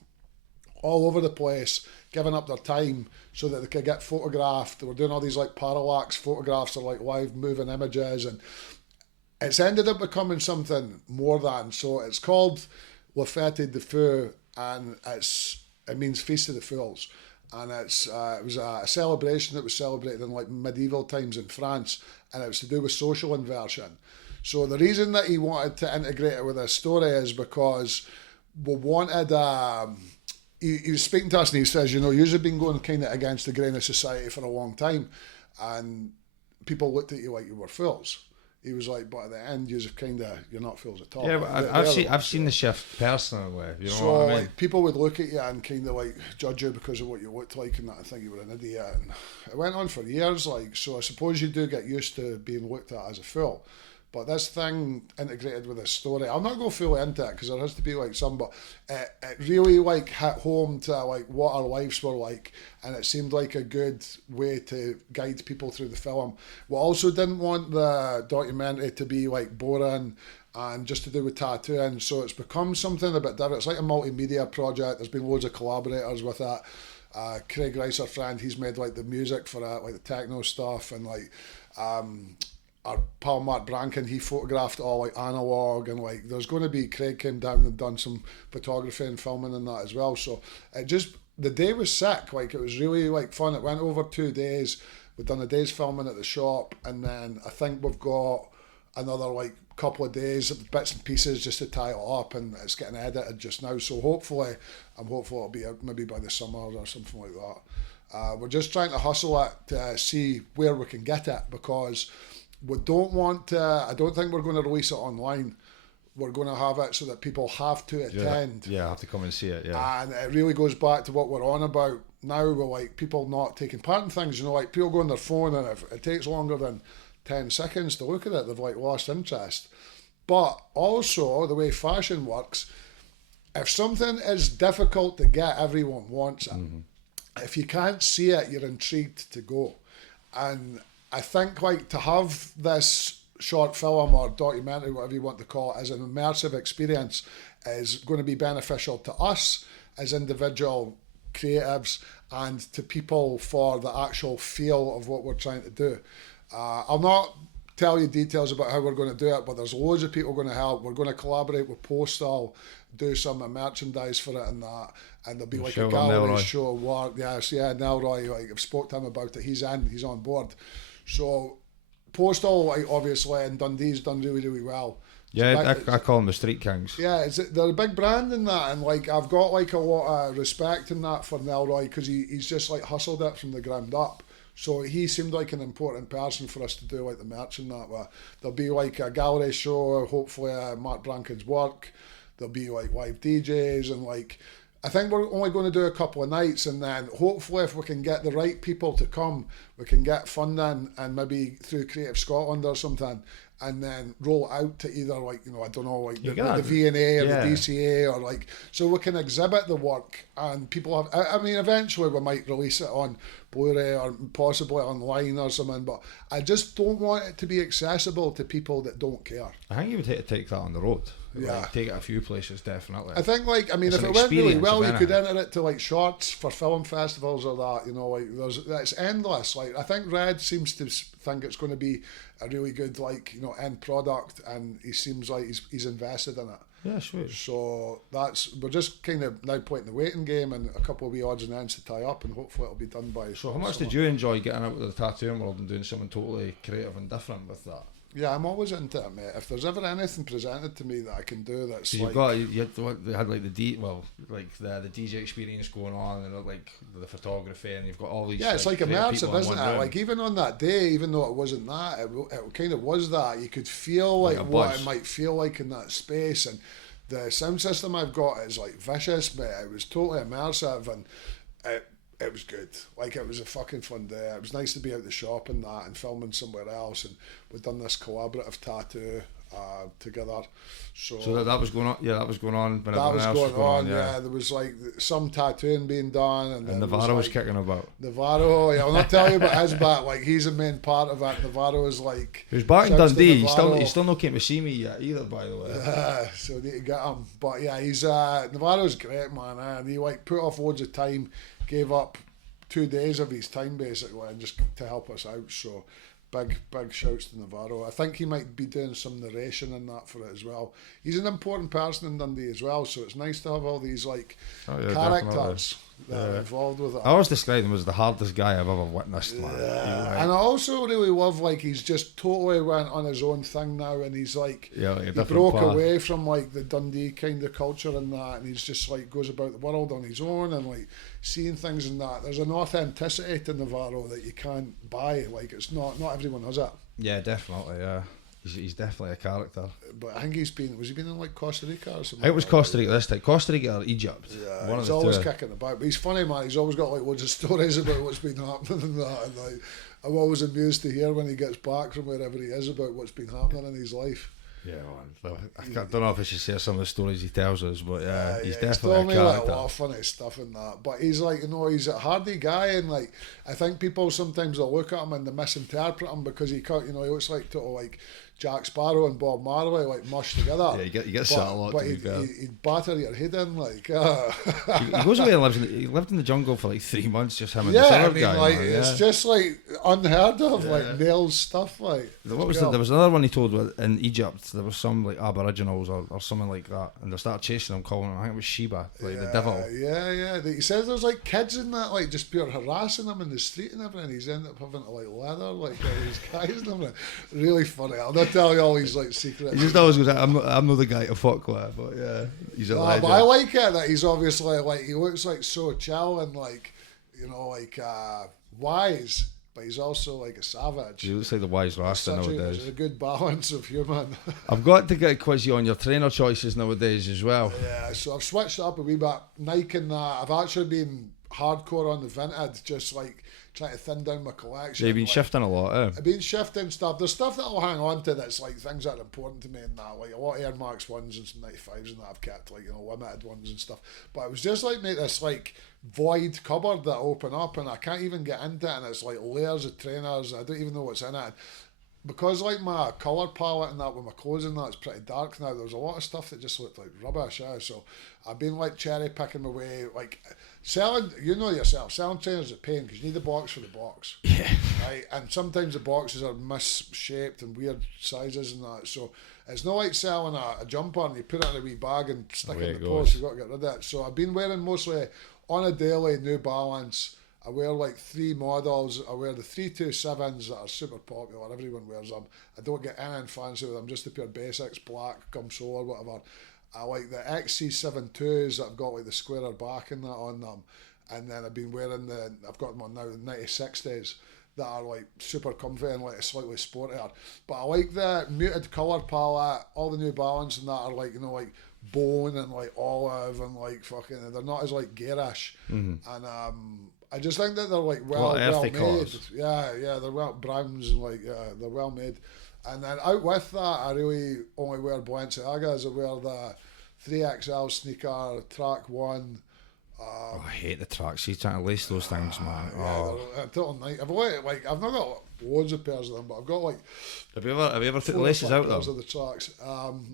all over the place, giving up their time so that they could get photographed. They were doing all these, like, parallax photographs or, like, live moving images, and it's ended up becoming something more than. So it's called La Fête de Feu, and it means Feast of the Fools. And it was a celebration that was celebrated in like medieval times in France, and it was to do with social inversion. So the reason that he wanted to integrate it with his story is because we wanted, he was speaking to us and he says, you know, you've been going kind of against the grain of society for a long time, and people looked at you like you were fools. He was like, but at the end, you're not fools at all. Yeah, but I've seen the shift personally. You know so what I mean? Like, people would look at you and kind of like judge you because of what you looked like and that, and think you were an idiot. And it went on for years. Like, so I suppose you do get used to being looked at as a fool. But this thing integrated with a story, I'll not go fully into it because there has to be like some, but it really like hit home to like what our lives were like, and it seemed like a good way to guide people through the film. We also didn't want the documentary to be like boring and just to do with tattooing, so it's become something a bit different. It's like a multimedia project. There's been loads of collaborators with it. Craig Rice, our friend, he's made like the music for it, like the techno stuff, and like our pal Mark Brankin, he photographed all like analog, and like there's going to be, Craig came down and done some photography and filming and that as well. So it just, the day was sick, like it was really like fun. It went over 2 days. We've done a day's filming at the shop, and then I think we've got another like couple of days of bits and pieces just to tie it up, and it's getting edited just now. So hopefully, I'm hopeful it'll be out maybe by the summer or something like that. We're just trying to hustle it to see where we can get it, because we don't want to, I don't think we're going to release it online. We're going to have it so that people have to attend. Yeah, have to come and see it, yeah. And it really goes back to what we're on about now, with like people not taking part in things, you know, like people go on their phone, and if it takes longer than 10 seconds to look at it, they've like lost interest. But also the way fashion works, if something is difficult to get, everyone wants it. If you can't see it, you're intrigued to go. And I think like to have this short film or documentary, whatever you want to call it, as an immersive experience is going to be beneficial to us as individual creatives and to people for the actual feel of what we're trying to do. I'll not tell you details about how we're going to do it, but there's loads of people going to help. We're going to collaborate with Postal, do some merchandise for it and that, and there'll be like a gallery show work. Yes, yeah, Nelroy, like I've spoke to him about it. He's on board. So Postal, like obviously, and Dundee's done really, really well. Yeah, I call them the Street Kings. Yeah, they're a big brand in that, and like I've got like a lot of respect in that for Nelroy, because he's just like hustled it from the ground up. So he seemed like an important person for us to do like the merch and that. There'll be like a gallery show, hopefully Mark Brankin's work. There'll be like live DJs, and like I think we're only going to do a couple of nights, and then hopefully if we can get the right people to come, we can get funding, and maybe through Creative Scotland or something, and then roll out to either like, you know, I don't know, like the V&A or the DCA, or like, so we can exhibit the work and people have, I mean, eventually we might release it on Blu-ray or possibly online or something, but I just don't want it to be accessible to people that don't care. I think you would take that on the road. Yeah, like, take it a few places, definitely. I think like, I mean, if it went really well, you could enter it to like shorts for film festivals or that, you know, like it's endless. Like I think Red seems to think it's going to be a really good, like, you know, end product, and he seems like he's invested in it. Yeah, sure. So we're just kind of now playing the waiting game, and a couple of wee odds and ends to tie up, and hopefully it'll be done by. So how much did you enjoy getting out of the tattooing world and doing something totally creative and different with that? Yeah, I'm always into it, mate. If there's ever anything presented to me that I can do that's you had like the DJ experience going on, and like the photography, and you've got all these. Yeah, it's like immersive, isn't it? Like even on that day, even though it wasn't that, it kind of was that. You could feel like what it might feel like in that space, and the sound system I've got is like vicious, but it was totally immersive, and it was good. Like it was a fucking fun day. It was nice to be out the shop and that, and filming somewhere else, and we've done this collaborative tattoo together. So that was going on. Yeah, that was going on. That was going on. Yeah, there was like some tattooing being done, and Navarro was kicking about. Navarro, yeah, I'll not tell you about his back. Like he's a main part of it. Navarro is like. He was back in Dundee. He's still not came to see me yet either, by the way. So I need to get him. But yeah, he's Navarro's great, man. And he like put off loads of time. Gave up 2 days of his time basically, and just to help us out. So big shouts to Navarro. I think he might be doing some narration and that for it as well. He's an important person in Dundee as well, so it's nice to have all these like characters that are involved with it. I always describe him as the hardest guy I've ever witnessed, man. Yeah. And I also really love like he's just totally went on his own thing now, and he's like, he broke away from like the Dundee kind of culture and that, and he's just like goes about the world on his own and like seeing things and that. There's an authenticity to Navarro that you can't buy. Like it's not everyone has it. Yeah, definitely. Yeah. He's definitely a character. But I think he been in like Costa Rica or something? It was Costa Rica this time. Costa Rica or Egypt. Yeah, he's always kicking about. But he's funny, man. He's always got like loads of stories about what's been happening and that. And like, I'm always amused to hear when he gets back from wherever he is about what's been happening in his life. Yeah, man. I don't know if I should say some of the stories he tells us, but he's He's definitely told me a like character. a lot of funny stuff in that. But he's like, he's a hardy guy, and like I think people sometimes will look at him and they misinterpret him because he can't, he looks like total like Jack Sparrow and Bob Marley like mushed together. Yeah, you get sat a lot. But he'd batter your head in like. He goes away and he lived in the jungle for like 3 months, just him and Yeah, this I other mean, guy. like Man, it's just like unheard of, like nails stuff. Like What was there was another one he told in Egypt. There was some like Aboriginals or something like that, and they started chasing him, calling him. I think it was Sheba, like the devil. Yeah. He says there's like kids in that, like just pure harassing him in the street and everything. He's ended up having to like leather like all these guys and everything. Really funny. I'll not tell you all these like secrets. He just always goes, I'm not the guy to fuck with, but yeah, he's a legend. But I like it that he's obviously like he looks like so chill and like wise, but he's also like a savage. He looks like the wise rasta nowadays. There's a good balance of human. I've got to get a quiz you on your trainer choices nowadays as well. Yeah, so I've switched up a wee bit. Nike and that. I've actually been hardcore on the vintage, just like trying to thin down my collection. Yeah, you've been shifting a lot, eh? I've been shifting stuff. There's stuff that I'll hang on to that's like things that are important to me and that, like a lot of Air Max 1s and some 95s and that I've kept, like, limited ones and stuff. But it was just like, mate, this like void cupboard that I open up and I can't even get into it, and it's like layers of trainers. I don't even know what's in it. Because like my colour palette and that with my clothes and that's pretty dark now, there's a lot of stuff that just looked like rubbish, yeah. So I've been like cherry picking my way, like selling, yourself, selling trainers is a pain because you need a box for the box. Yeah. Right? And sometimes the boxes are misshaped and weird sizes and that. So it's not like selling a jumper and you put it in a wee bag and stick it in the post, you've got to get rid of it. So I've been wearing mostly on a daily New Balance. I wear like 3 models. I wear the 327s that are super popular. Everyone wears them. I don't get anything fancy with them, just the pure basics, black, gum sole or whatever. I like the XC72s that have got like the squarer back and that on them. And then I've been wearing I've got them on now, the 9060s that are like super comfy and like slightly sportier. But I like the muted colour palette. All the New Balance and that are like, like bone and like olive and like fucking, they're not as like garish. And I just think that they're like well made. Colours. Yeah, they're well browns and like they're well made. And then out with that, I really only wear Balenciagas. I wear the 3XL sneaker, Track 1. I hate the tracks. He's trying to lace those things, man. They're total night. I've not got loads of pairs of them, but I've got like. Have you ever took the laces out pairs though? of the tracks.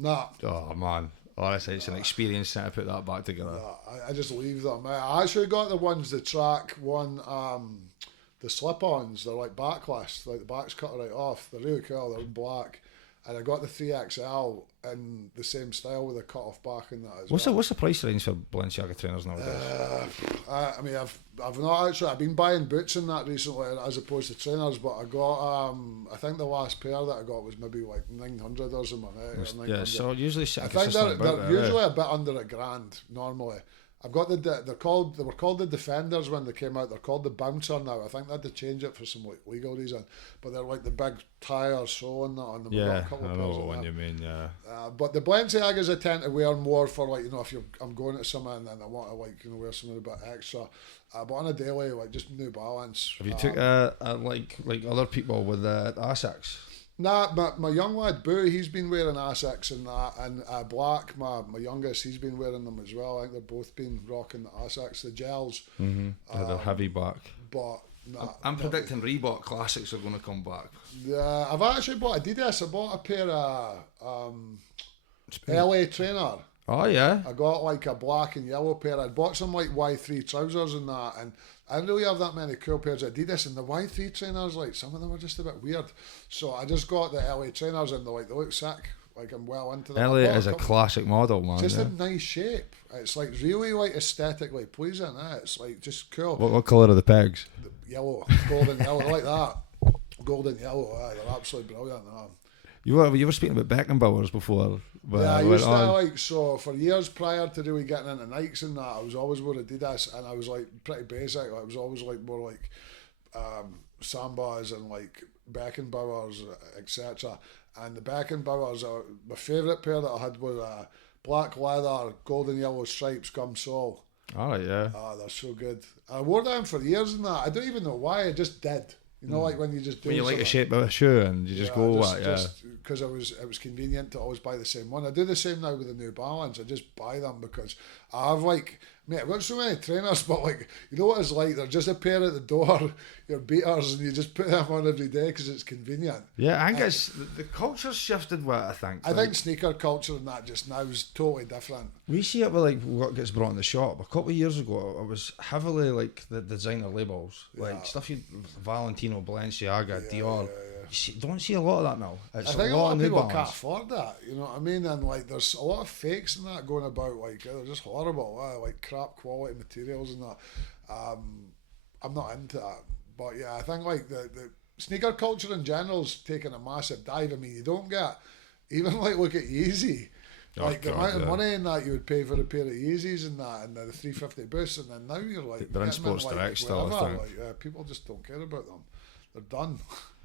Nah. Oh man. Honestly, it's an experience trying to put that back together. I just leave them. I actually got the ones, the Track 1, the slip-ons. They're like backless, like the back's cut right off. They're really cool. They're in black, and I got the 3XL in the same style with a cut-off back and that as well. What's the price range for Balenciaga trainers nowadays? I mean, I've not actually. I've been buying boots in that recently as opposed to trainers, but I got I think the last pair that I got was maybe like 900 or something. Yeah, so usually I think they're usually a bit under $1,000 normally. I've got they were called the Defenders when they came out. They're called the Bouncer now. I think they had to change it for some like legal reason, but they're like the big tires showing that on them. Yeah, I know what one you mean. Yeah. But the Balenciagas I tend to wear more for like if I'm going to somewhere and then I want to like wear something a bit extra. But on a daily, like just New Balance. Have you took like other people with Asics? Nah, my young lad Boo, he's been wearing Asics and that, and Black, my youngest, he's been wearing them as well. I think they've both been rocking the Asics, the gels. They're heavy back. But nah, I'm predicting Reebok Classics are going to come back. Yeah, I've actually bought Adidas. I bought a pair of LA trainer. Oh yeah. I got like a black and yellow pair. I bought some like Y3 trousers and that, and I didn't really have that many cool pairs of Adidas, and the Y3 trainers, like some of them were just a bit weird. So I just got the LA trainers and they look sick. Like I'm well into them. LA is a classic model, man. Just a nice shape. It's like really like aesthetically pleasing. It's like just cool. What colour are the pegs? The yellow, golden yellow, like that. Golden yellow. They're absolutely brilliant. You were speaking about Beckenbauers before. Yeah, I used to so for years prior to really getting into Nikes and that, I was always wearing Adidas, and I was like pretty basic. I was always like more like Sambas and like Beckenbauers, etc. And the Beckenbauers, my favourite pair that I had was black leather, golden yellow stripes, gum sole. Oh yeah. They're so good. I wore them for years and that. I don't even know why. I just did. You know, like when you just do. When you like the shape of a shoe and you just go with it, Just because it was convenient to always buy the same one. I do the same now with the New Balance. I just buy them because I have like, mate, I've got so many trainers, but like, you know what it's like? They're just a pair at the door, your beaters, and you just put them on every day because it's convenient. Yeah, I think it's the culture's shifted with it, I think. I think sneaker culture and that just now is totally different. We see it with like what gets brought in the shop. A couple of years ago, it was heavily like the designer labels, like stuff you Valentino, Balenciaga, Dior. Yeah. You don't see a lot of that now. It's I think a lot of New people Balance. can't afford that, you know what I mean? And like, there's a lot of fakes and that going about, like they're just horrible, like crap quality materials and that. I'm not into that, but yeah, I think like the sneaker culture in general's taken a massive dive. I mean, you don't get even like look at Yeezy. Like the amount of money in that you would pay for a pair of Yeezys and that, and the 350 boosts, and then now you're like they're in Sports Direct still. I think people just don't care about them. They're done.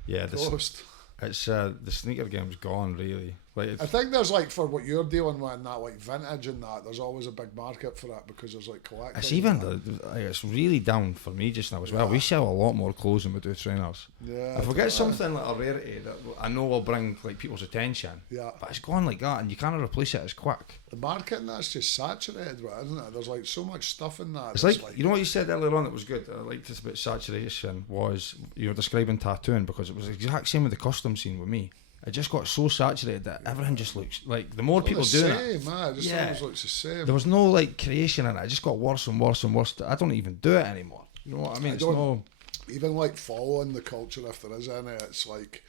Yeah, Closed. It's the sneaker game's gone really. Like I think there's like for what you're dealing with and that, like vintage and that, there's always a big market for it because there's like collectors. It's even it's really down for me just now as well. We sell a lot more clothes than we do trainers. Yeah. If we get something like a rarity that I know will bring like people's attention, but it's gone like that, and you can't replace it as quick. The market and that's just saturated with it, isn't it? There's like so much stuff in that. It's like you know what you said earlier on that was good. I liked this about saturation was you were describing tattooing because it was the exact same with the custom scene with me. It just got so saturated that everything just looks like the more people doing it. Man, it just always looks the same. There was no like creation in it. It just got worse and worse and worse. I don't even do it anymore. You know what I mean? It's no even like following the culture if there is any. It's like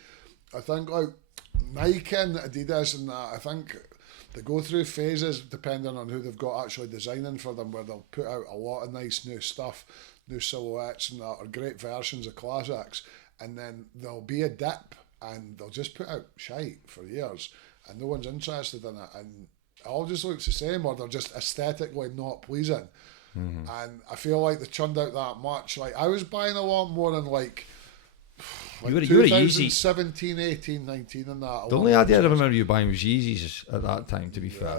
I think like Nike and Adidas and that. I think they go through phases depending on who they've got actually designing for them, where they'll put out a lot of nice new stuff, new silhouettes and that, or great versions of classics, and then there'll be a dip. And they'll just put out shite for years and no one's interested in it and it all just looks the same or they're just aesthetically not pleasing. And I feel like they churned out that much. Like I was buying a lot more in like you were 2017, 18, 19 and that. The only idea I remember you buying was Yeezys at that time, to be fair.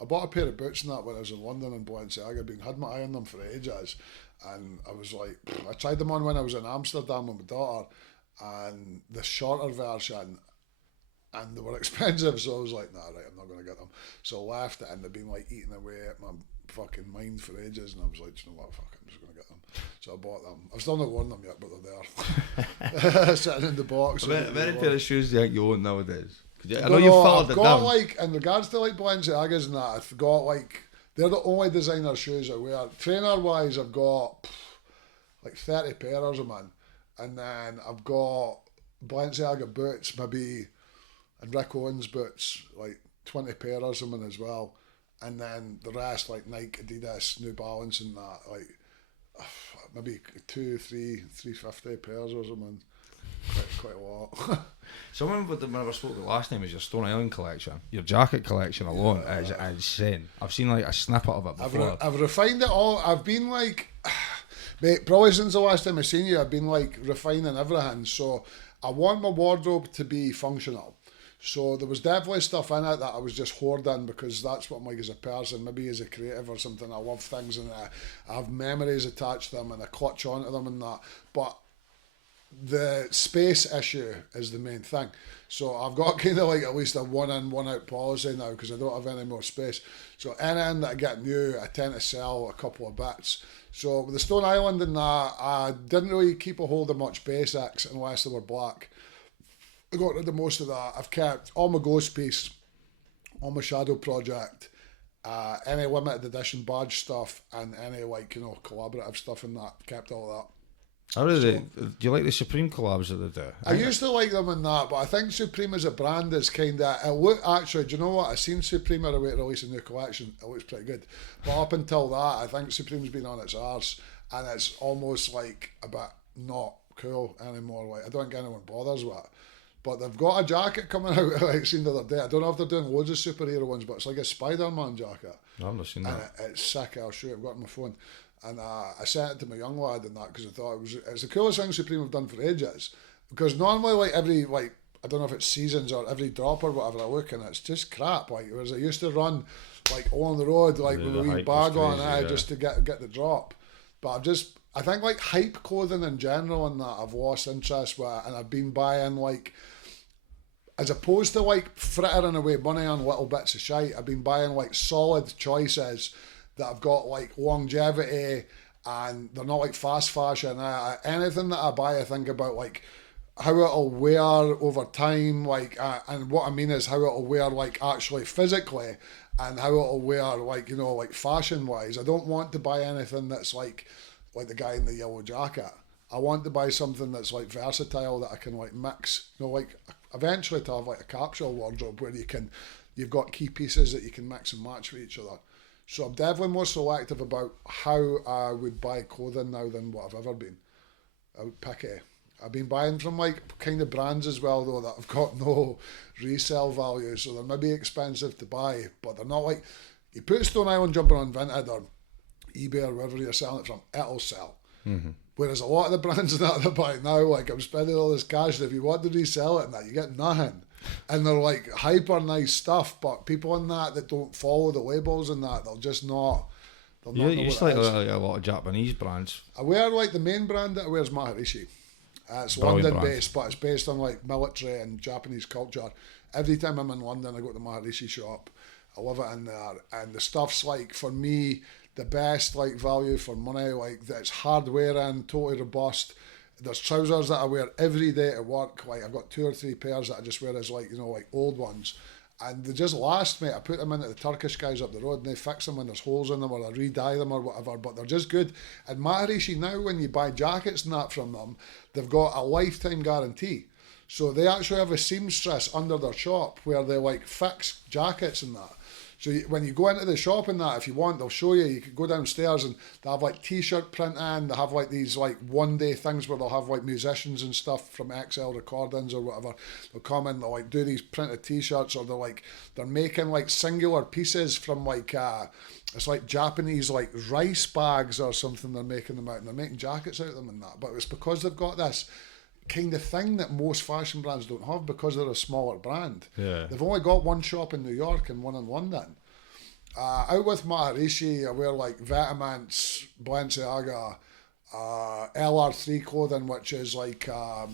I bought a pair of boots and that when I was in London and Balenciaga, had my eye on them for ages. And I was like, I tried them on when I was in Amsterdam with my daughter. And the shorter version, and they were expensive, so I was like, nah, right, I'm not going to get them. So I left it, and they've been like eating away at my fucking mind for ages, and I was like, you know what, fuck, I'm just going to get them. So I bought them. I've still not worn them yet, but they're there, sitting in the box. Very pair of shoes do you think you own nowadays? I know you've followed it down. Like, in regards to like Balenciagas and that, I've got like, they're the only designer shoes I wear. Trainer-wise, I've got like 30 pairs of man. And then I've got Balenciaga boots, maybe, and Rick Owens boots, like 20 pairs of them as well. And then the rest, like Nike, Adidas, New Balance and that, like maybe 350 pairs or something. Quite a lot. Someone would have never spoke the last time was your Stone Island collection. Your jacket collection alone is insane. I've seen like a snippet of it before. I've refined it all. I've been like... Mate, probably since the last time I seen you, I've been like refining everything. So I want my wardrobe to be functional. So there was definitely stuff in it that I was just hoarding because that's what I'm like as a person, maybe as a creative or something. I love things and I have memories attached to them and I clutch onto them and that. But the space issue is the main thing. So I've got kind of like at least a one in, one out policy now because I don't have any more space. So anything that I get new, I tend to sell a couple of bits. So with the Stone Island and that, I didn't really keep a hold of much basics unless they were black. I got rid of most of that. I've kept all my Ghost piece, all my Shadow project, any limited edition badge stuff, and any like, you know, collaborative stuff in that. Kept all that. Do you like the Supreme collabs that they do? I used to like them in that, but I think Supreme as a brand is kind of... Actually, do you know what? I seen Supreme are away to release a new collection. It looks pretty good. But up until that, I think Supreme's been on its arse, and it's almost like a bit not cool anymore. Like I don't think anyone bothers with it. But they've got a jacket coming out, like I seen the other day. I don't know if they're doing loads of superhero ones, but it's like a Spider-Man jacket. I've not seen that. And it's sick. I'll show you. I've got it on my phone. And I sent it to my young lad and that because I thought it's the coolest thing Supreme have done for ages. Because normally, like every, like, I don't know if it's seasons or every drop or whatever I look and it's just crap. Like, whereas I used to run like along the road, like with a wee bag on, just to get the drop. But I think like hype clothing in general and that I've lost interest with, and I've been buying like, as opposed to like frittering away money on little bits of shite, I've been buying like solid choices that have got like longevity and they're not like fast fashion. Anything that I buy, I think about like how it'll wear over time, like, and what I mean is how it'll wear like actually physically, and how it'll wear like, you know, like fashion wise. I don't want to buy anything that's like the guy in the yellow jacket. I want to buy something that's like versatile that I can like mix, you know, like eventually to have like a capsule wardrobe where you've got key pieces that you can mix and match with each other. So I'm definitely more selective about how I would buy clothing now than what I've ever been. I would pick it. I've been buying from like kind of brands as well though that have got no resale value, so they're maybe expensive to buy, but they're not like, you put a Stone Island jumper on Vinted or eBay or wherever you're selling it from, it'll sell. Mm-hmm. Whereas a lot of the brands that I buy now, like I'm spending all this cash, and if you want to resell it and that, you get nothing. And they're like hyper nice stuff, but people in that don't follow the labels and that, they'll just not. You used to like a lot of Japanese brands. I wear like the main brand that I wear is Maharishi. It's Brilliant London brand. based, but it's based on like military and Japanese culture. Every time I'm in London, I go to the Maharishi shop. I love it in there, and the stuff's like, for me, the best like value for money. Like that's hard wearing, totally robust. There's trousers that I wear every day to work. Like I've got 2 or 3 pairs that I just wear as like, you know, like old ones, and they just last, mate. I put them into the Turkish guys up the road and they fix them when there's holes in them, or I re-dye them or whatever, but they're just good. And Maharishi now, when you buy jackets and that from them, they've got a lifetime guarantee. So they actually have a seamstress under their shop where they like fix jackets and that. So when you go into the shop and that, if you want, they'll show you. You could go downstairs and they have like t-shirt print in. They have like these like one-day things where they'll have like musicians and stuff from XL Recordings or whatever. They'll come in, they'll like do these printed t-shirts, or they're making like singular pieces from like it's like Japanese like rice bags or something. They're making them out, and they're making jackets out of them and that. But it's because they've got this kind of thing that most fashion brands don't have, because they're a smaller brand. Yeah. They've only got one shop in New York and one in London. Out with Maharishi, I wear like Vetements, Balenciaga, LR3 clothing, which is like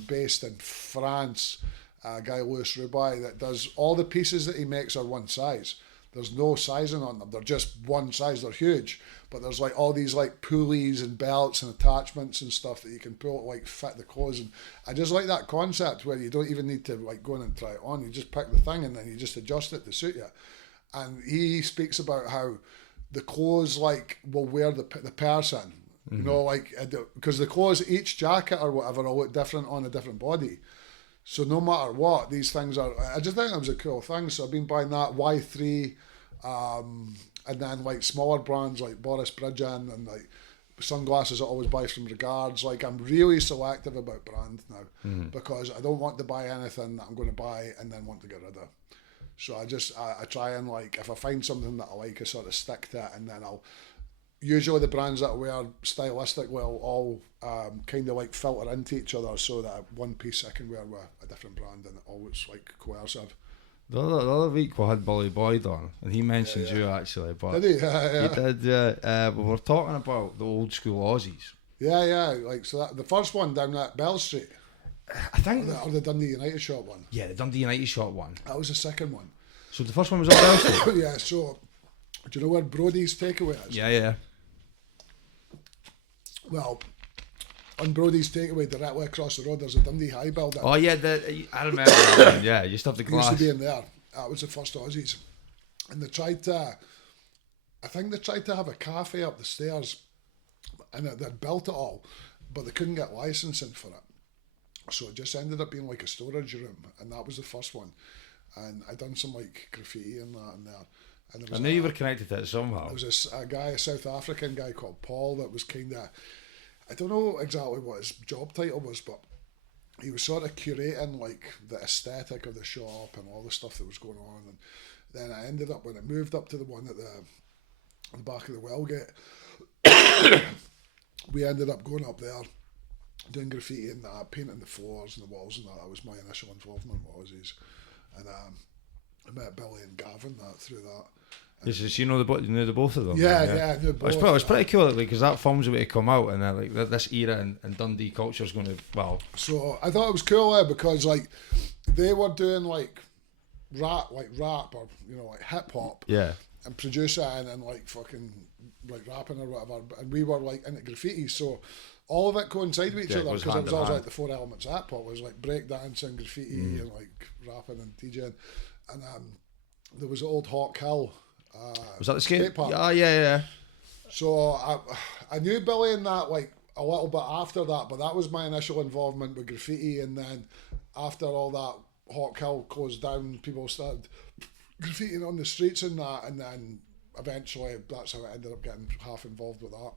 based in France. A guy Louis Roubaix that does all the pieces that he makes are one size. There's no sizing on them. They're just one size. They're huge, but there's like all these like pulleys and belts and attachments and stuff that you can pull to like fit the clothes. And I just like that concept where you don't even need to like go in and try it on. You just pick the thing and then you just adjust it to suit you. And he speaks about how the clothes like will wear the person. Mm-hmm. You know, like because the clothes, each jacket or whatever, will look different on a different body. So no matter what, these things are. I just think it was a cool thing. So I've been buying that Y3. And then like smaller brands like Boris Bridgen and like sunglasses I always buy from Regards. Like I'm really selective about brand now because I don't want to buy anything that I'm going to buy and then want to get rid of. So I try and like, if I find something that I like, I sort of stick to it, and then usually the brands that I wear stylistic will all kind of like filter into each other, so that one piece I can wear with a different brand and it always like coercive. The other week we had Billy Boyd on, and he mentioned you actually, but did he? Yeah. He did. We were talking about the old school Aussies. Yeah. Like so, that the first one down at Bell Street. I think, or the Dundee United shop one. Yeah, the Dundee United shop one. That was the second one. So the first one was at Bell Street. Yeah. So, do you know where Brody's Takeaway is? Yeah. Well, on Brody's Takeaway, directly across the road, there's a Dundee High building. Oh yeah, I remember that one. Yeah, you used to have the glass. Used to be in there. That was the first Aussies, and they tried to. I think they tried to have a cafe up the stairs, and they'd built it all, but they couldn't get licensing for it, so it just ended up being like a storage room, and that was the first one. And I done some like graffiti and that in there. And there was I knew you were connected to it somehow. There was a South African guy called Paul that was kind of, I don't know exactly what his job title was, but he was sort of curating like the aesthetic of the shop and all the stuff that was going on. And then I ended up, when I moved up to the one at the back of the Wellgate, we ended up going up there, doing graffiti and that, painting the floors and the walls and that. That was my initial involvement with Aussies. And I met Billy and Gavin through that. You know the both of them. Yeah, I knew both. It's pretty cool because that film's about to come out, and then like this era in Dundee culture is going to So I thought it was cool because like they were doing like rap or like hip hop. Yeah. And produce it and like fucking like rapping or whatever, and we were like into graffiti, so all of it coincided with each other because it was always like the four elements of hip hop was like break dancing, graffiti, and like rapping and DJing, and there was an old Hawk Hill. Was that the skate park? Yeah. So I knew Billy in that like a little bit after that, but that was my initial involvement with graffiti, and then after all that Hawk Hill closed down, people started graffitiing on the streets and that, and then eventually that's how I ended up getting half involved with that.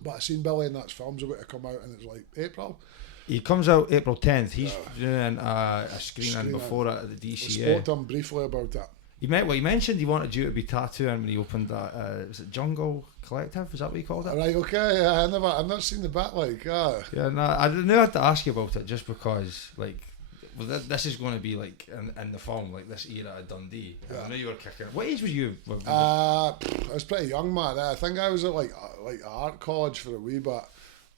But I seen Billy in that film's about to come out, and it's like April. He comes out April 10th. He's doing a screening before it at the DCA. I spoke to him briefly about it. He mentioned he wanted you to be tattooing when he opened that. Was it Jungle Collective? Is that what he called it? Right. Okay. Yeah. I've not seen the back. Yeah. No. I knew I had to ask you about it just because like. Well, this is going to be like in the film, like this era of Dundee. Yeah. I know you were kicking. What age were you? I was pretty young, man. I think I was at like art college for a wee bit.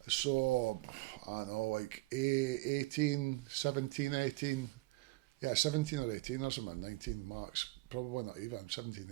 So I don't know, like 18, 17, 18. Yeah, 17 or 18 or something. 19 max. Probably not even 17,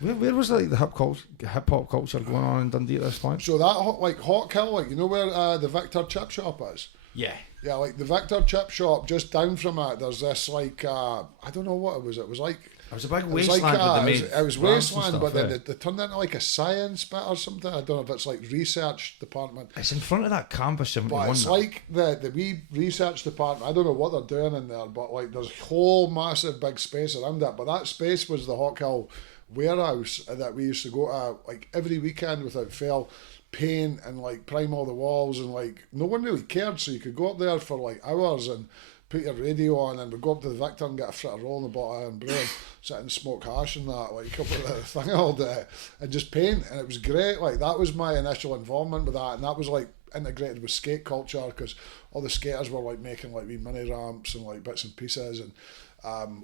18. Where was like the hip hop culture going on in Dundee at this point? So that like Hawk Hill, like you know where the Victor Chip Shop is. Yeah. Yeah, like the Victor Chip Shop, just down from it, there's this like I don't know what it was. It was like it was a big wasteland. It was wasteland, but then they turned into like a science bit or something. I don't know if it's like research department. It's in front of that campus. But it's like the wee research department. I don't know what they're doing in there, but like there's a whole massive big space around it. But that space was the Hawk Hill warehouse that we used to go to like every weekend without fail. Paint and like prime all the walls, and like no one really cared, so you could go up there for like hours and put your radio on, and we'd go up to the Victor and get a fritter roll and a bottle of iron bread, sit and smoke hash and that, like up at the thing all day and just paint, and it was great. Like that was my initial involvement with that, and that was like integrated with skate culture because all the skaters were like making like wee mini ramps and like bits and pieces, and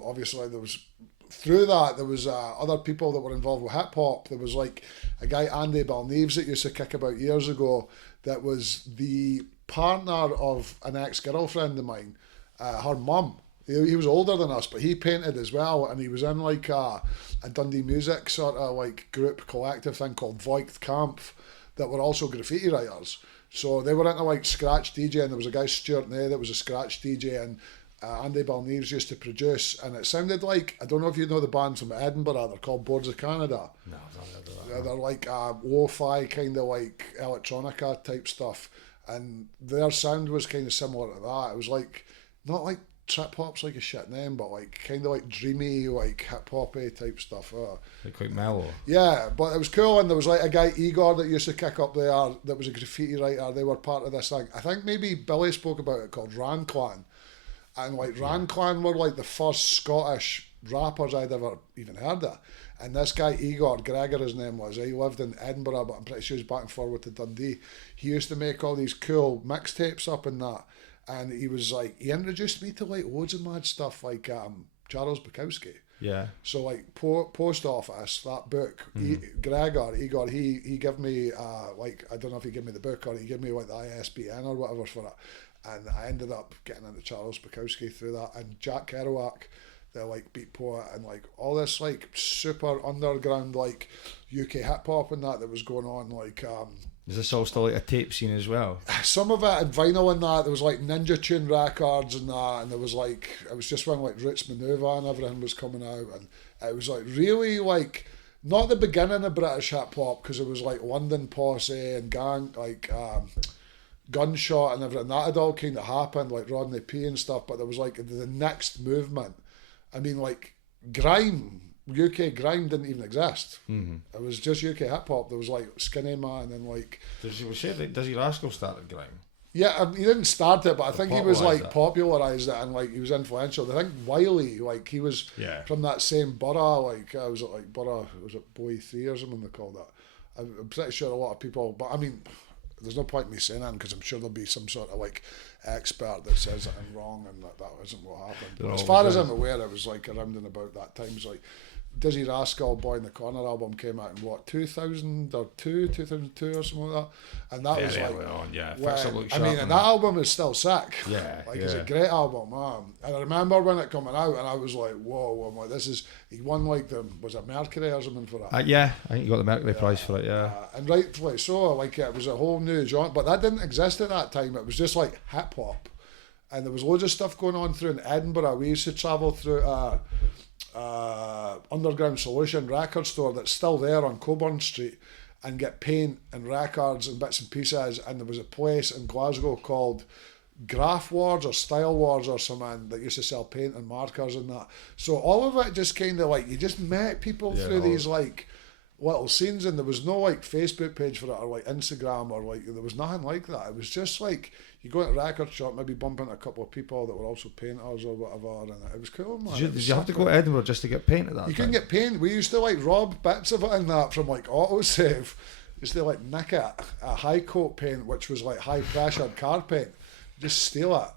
obviously there was through that there was other people that were involved with hip hop. There was like a guy Andy Balneves that used to kick about years ago that was the partner of an ex-girlfriend of mine, her mum. He was older than us, but he painted as well, and he was in like a Dundee music sort of like group collective thing called Voigt Kampf that were also graffiti writers. So they were into like scratch DJ, and there was a guy Stuart Nay that was a scratch DJ, and Andy Balneves used to produce, and it sounded like, I don't know if you know the band from Edinburgh, they're called Boards of Canada. No, I've not heard of that. They're like lo-fi kind of like electronica type stuff, and their sound was kind of similar to that. It was like, not like trip hop's like a shit name, but like kind of like dreamy, like hip hoppy type stuff. Like quite mellow. Yeah, but it was cool, and there was like a guy Igor that used to kick up there that was a graffiti writer. They were part of this thing. I think maybe Billy spoke about it called Ran Clan. And like Ran Clan were like the first Scottish rappers I'd ever even heard of. And this guy Igor Gregor, his name was, he lived in Edinburgh, but I'm pretty sure he's back and forward to Dundee. He used to make all these cool mixtapes up in that. And he was like, he introduced me to like loads of mad stuff like Charles Bukowski. Yeah. So like Post Office, that book, Igor, he gave me like, I don't know if he gave me the book or he gave me like the ISBN or whatever for it. And I ended up getting into Charles Bukowski through that, and Jack Kerouac, the like beat poet, and like all this like super underground like UK hip hop and that was going on. Like is this all still like a tape scene as well? Some of it and vinyl and that. There was like Ninja Tune records and that, and there was like, it was just when like Roots Manuva and everything was coming out, and it was like really like not the beginning of British hip hop, because it was like London Posse and Gang, like Gunshot and everything. That had all kind of happened, like Rodney P and stuff, but there was like the next movement. I mean, like grime, UK grime didn't even exist. It was just UK hip hop. There was like Skinny Man and like. Does your Rascal start Grime? Yeah, he didn't start it, but I think he was like popularised it, and like he was influential. I think Wiley, like he was from that same borough. Like I was at like borough, was it Boy 3 or something they called that? I'm pretty sure a lot of people, but I mean, there's no point in me saying that because I'm sure there'll be some sort of like expert that says that I'm wrong and that isn't what happened. But as far as I'm aware, it was like around and about that time. It was like Dizzy Rascal Boy in the Corner album came out in what, 2002 or something like that, and that was like, I mean, and that album is still sick. It's a great album, man. And I remember when it coming out, and I was like, whoa, I'm like, this is, he won like was it Mercury or something for that? I think he got the Mercury prize for it, and rightfully so. Like, it was a whole new genre, but that didn't exist at that time. It was just like hip hop, and there was loads of stuff going on through in Edinburgh. We used to travel through Underground Solution record store that's still there on Coburn Street, and get paint and records and bits and pieces. And there was a place in Glasgow called Graph Wars or Style Wars or something that used to sell paint and markers and that. So all of it just kind of like, you just met people through these like little scenes, and there was no like Facebook page for it or like Instagram or like, there was nothing like that. It was just like, you go to a record shop, maybe bump into a couple of people that were also painters or whatever, and it was cool, man. Did you have to go to Edinburgh just to get paint at that time? You couldn't get paint. We used to like rob bits of it and that from like autosave. Used to like nick it, a high coat paint, which was like high pressured car paint, just steal it.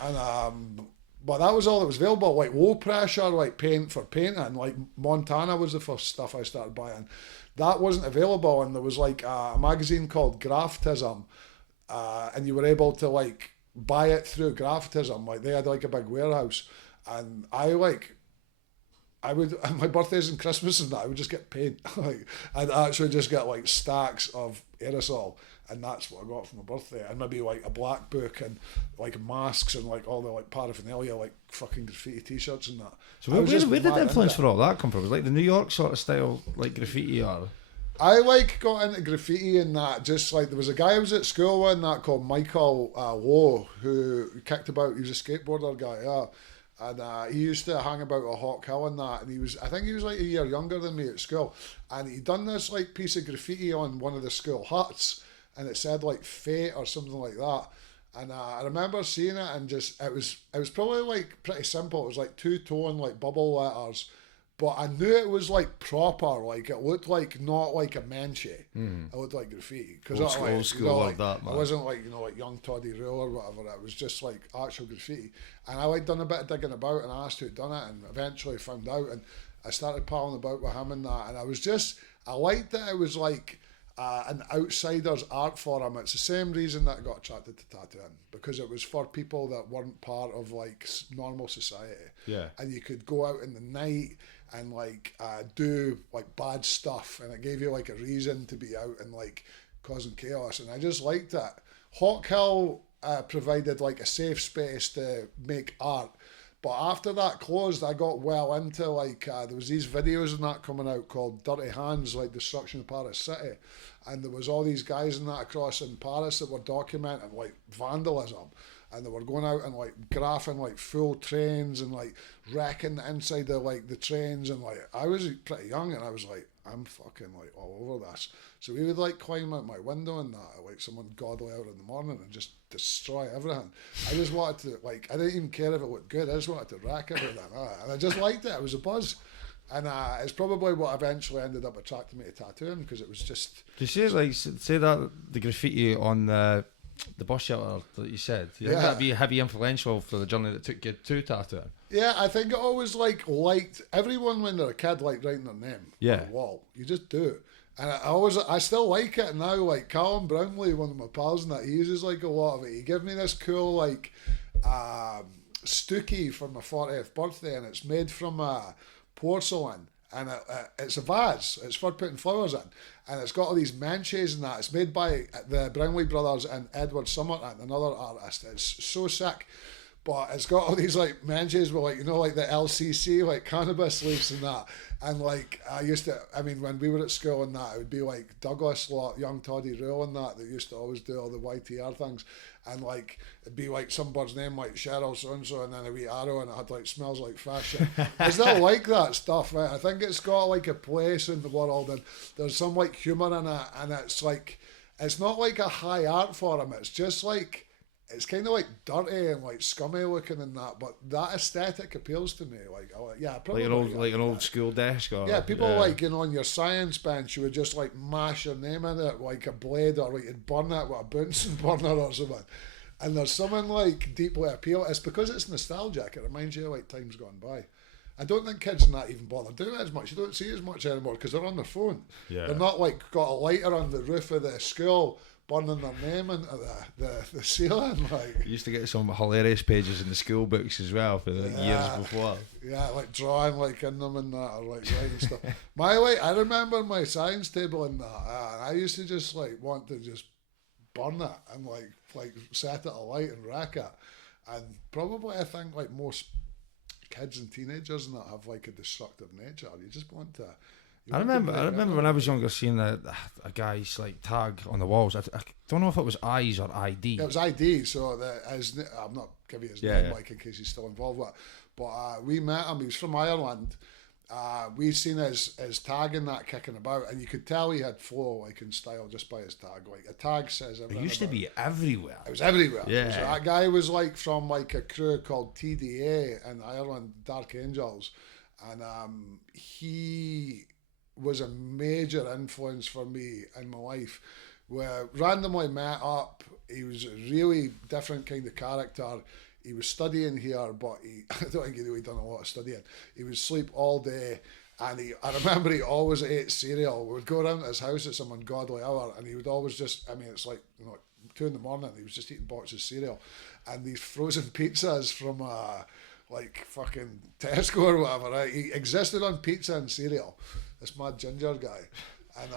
And but that was all that was available, like low pressure like paint for painting. Like Montana was the first stuff I started buying. That wasn't available, and there was like a magazine called Graftism. And you were able to like buy it through Graftism. Like, they had like a big warehouse, and I would, on my birthdays and Christmas and that, I would just get paint. Like, I'd actually just get like stacks of aerosol, and that's what I got for my birthday. And maybe like a black book and like masks and like all the like paraphernalia, like fucking graffiti t-shirts and that. So where did the influence for all that come from? Was it like the New York sort of style, like graffiti, or? I like got into graffiti and that, just like there was a guy I was at school with and that called Michael Lowe, who kicked about. He was a skateboarder guy, and he used to hang about a Hawk Hill and that, and I think he was like a year younger than me at school, and he'd done this like piece of graffiti on one of the school huts, and it said like Fate or something like that. And I remember seeing it, and just it was probably like pretty simple. It was like two-tone like bubble letters. But I knew it was like proper, like it looked like not like a Menchie. It looked like graffiti. Because old school like that, man. It wasn't like, like Young Toddy Rule or whatever. It was just like actual graffiti. And I like done a bit of digging about, and I asked who'd done it, and eventually found out, and I started palling about with him and that. And I liked that it was like an outsider's art form. It's the same reason that I got attracted to tattooing, because it was for people that weren't part of like normal society. Yeah. And you could go out in the night and like do like bad stuff, and it gave you like a reason to be out and like causing chaos, and I just liked it. Hawk Hill provided like a safe space to make art, but after that closed, I got well into like there was these videos and that coming out called Dirty Hands, like Destruction of Paris City, and there was all these guys in that across in Paris that were documenting like vandalism. And they were going out and like graphing like full trains and like wrecking the inside of like the trains, and like I was pretty young, and I was like, I'm fucking like all over this. So we would like climb out my window and that, like someone godly out in the morning, and just destroy everything. I just wanted to like, I didn't even care if it looked good. I just wanted to wreck everything, and I just liked it. It was a buzz. And it's probably what eventually ended up attracting me to tattooing, because it was just. Do you say that the graffiti on the bus shelter that you said, you think that'd be heavy influential for the journey that took you to tattooing? Yeah, I think I always liked everyone when they're a kid, like writing their name on the wall. You just do it. And I still like it now. Like Callum Brownlee, one of my pals, and that, he uses like a lot of it. He gave me this cool like stookie for my 40th birthday, and it's made from porcelain, and it's a vase. It's for putting flowers in, and it's got all these Menchies and that. It's made by the Brownlee brothers and Edward Summerton, another artist. It's so sick. But it's got all these like Menchies with like, like the LCC, like cannabis leaves and that. And like when we were at school and that, it would be like Douglas lot, Young Toddy Rule and that used to always do all the YTR things. And like it'd be like some bird's name like Cheryl so and so, and then a wee arrow, and it had like smells like fashion. I still like that stuff, right? I think it's got like a place in the world, and there's some like humour in it, and it's like, it's not like a high art form. It's just like, it's kind of like dirty and like scummy looking and that, but that aesthetic appeals to me. Probably like an old school desk. Or, people like, on your science bench, you would just like mash your name in it like a blade, or like you'd burn it with a Bunsen burner or something. And there's something like deeply appealing. It's because it's nostalgic. It reminds you of like times gone by. I don't think kids are not even bothered doing it as much. You don't see it as much anymore because they're on their phone. Yeah. They're not like got a lighter on the roof of the school burning their name into the ceiling. Like, You used to get some hilarious pages in the school books as well for the years before. Yeah, like drawing like in them and that, or like writing stuff. I remember my science table and that. I used to just like want to just burn it and like set it alight and rack it. And probably I think like most kids and teenagers and that have like a destructive nature. You just want to. I remember when I was younger seeing a guy's like tag on the walls. I don't know if it was eyes or ID. It was ID, so I'm not giving his name like in case he's still involved with it. But we met him. He was from Ireland. We seen his tag in that kicking about, and you could tell he had flow like in style just by his tag. Like a tag says everything. It used to be everywhere. It was everywhere. Yeah. So that guy was like from like a crew called TDA in Ireland, Dark Angels, and he was a major influence for me in my life. Where randomly met up, he was a really different kind of character. He was studying here, but I don't think he really done a lot of studying. He would sleep all day, and I remember he always ate cereal. We would go around to his house at some ungodly hour, and he would always just, it's like 2 a.m, he was just eating boxes of cereal, and these frozen pizzas from like fucking Tesco or whatever, right? He existed on pizza and cereal, this mad ginger guy. And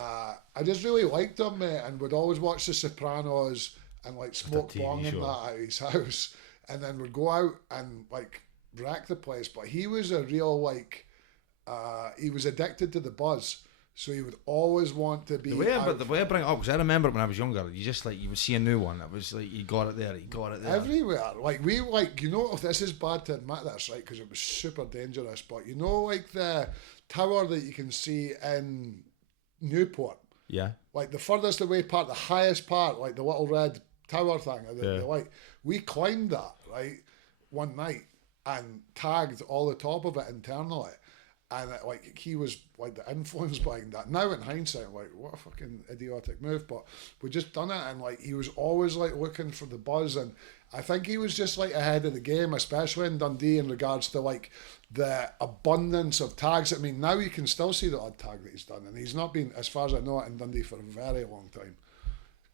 I just really liked him, mate, and would always watch The Sopranos and like smoke bong and that at his house. And then we'd go out and like wreck the place. But he was a real like, he was addicted to the buzz. So he would always want to be. The way I bring it up, because I remember when I was younger, you just like, you would see a new one. It was like, you got it there. Everywhere. Like if this is bad to admit this, right, because it was super dangerous. But like the tower that you can see in Newport. Yeah. Like the furthest away part, the highest part, like the little red tower thing, the light. We climbed that, right, one night and tagged all the top of it internally. And he was like the influence behind that. Now in hindsight, like, what a fucking idiotic move. But we just done it, and like he was always like looking for the buzz, and I think he was just like ahead of the game, especially in Dundee in regards to like the abundance of tags. I mean, now you can still see the odd tag that he's done, and he's not been, as far as I know, in Dundee for a very long time.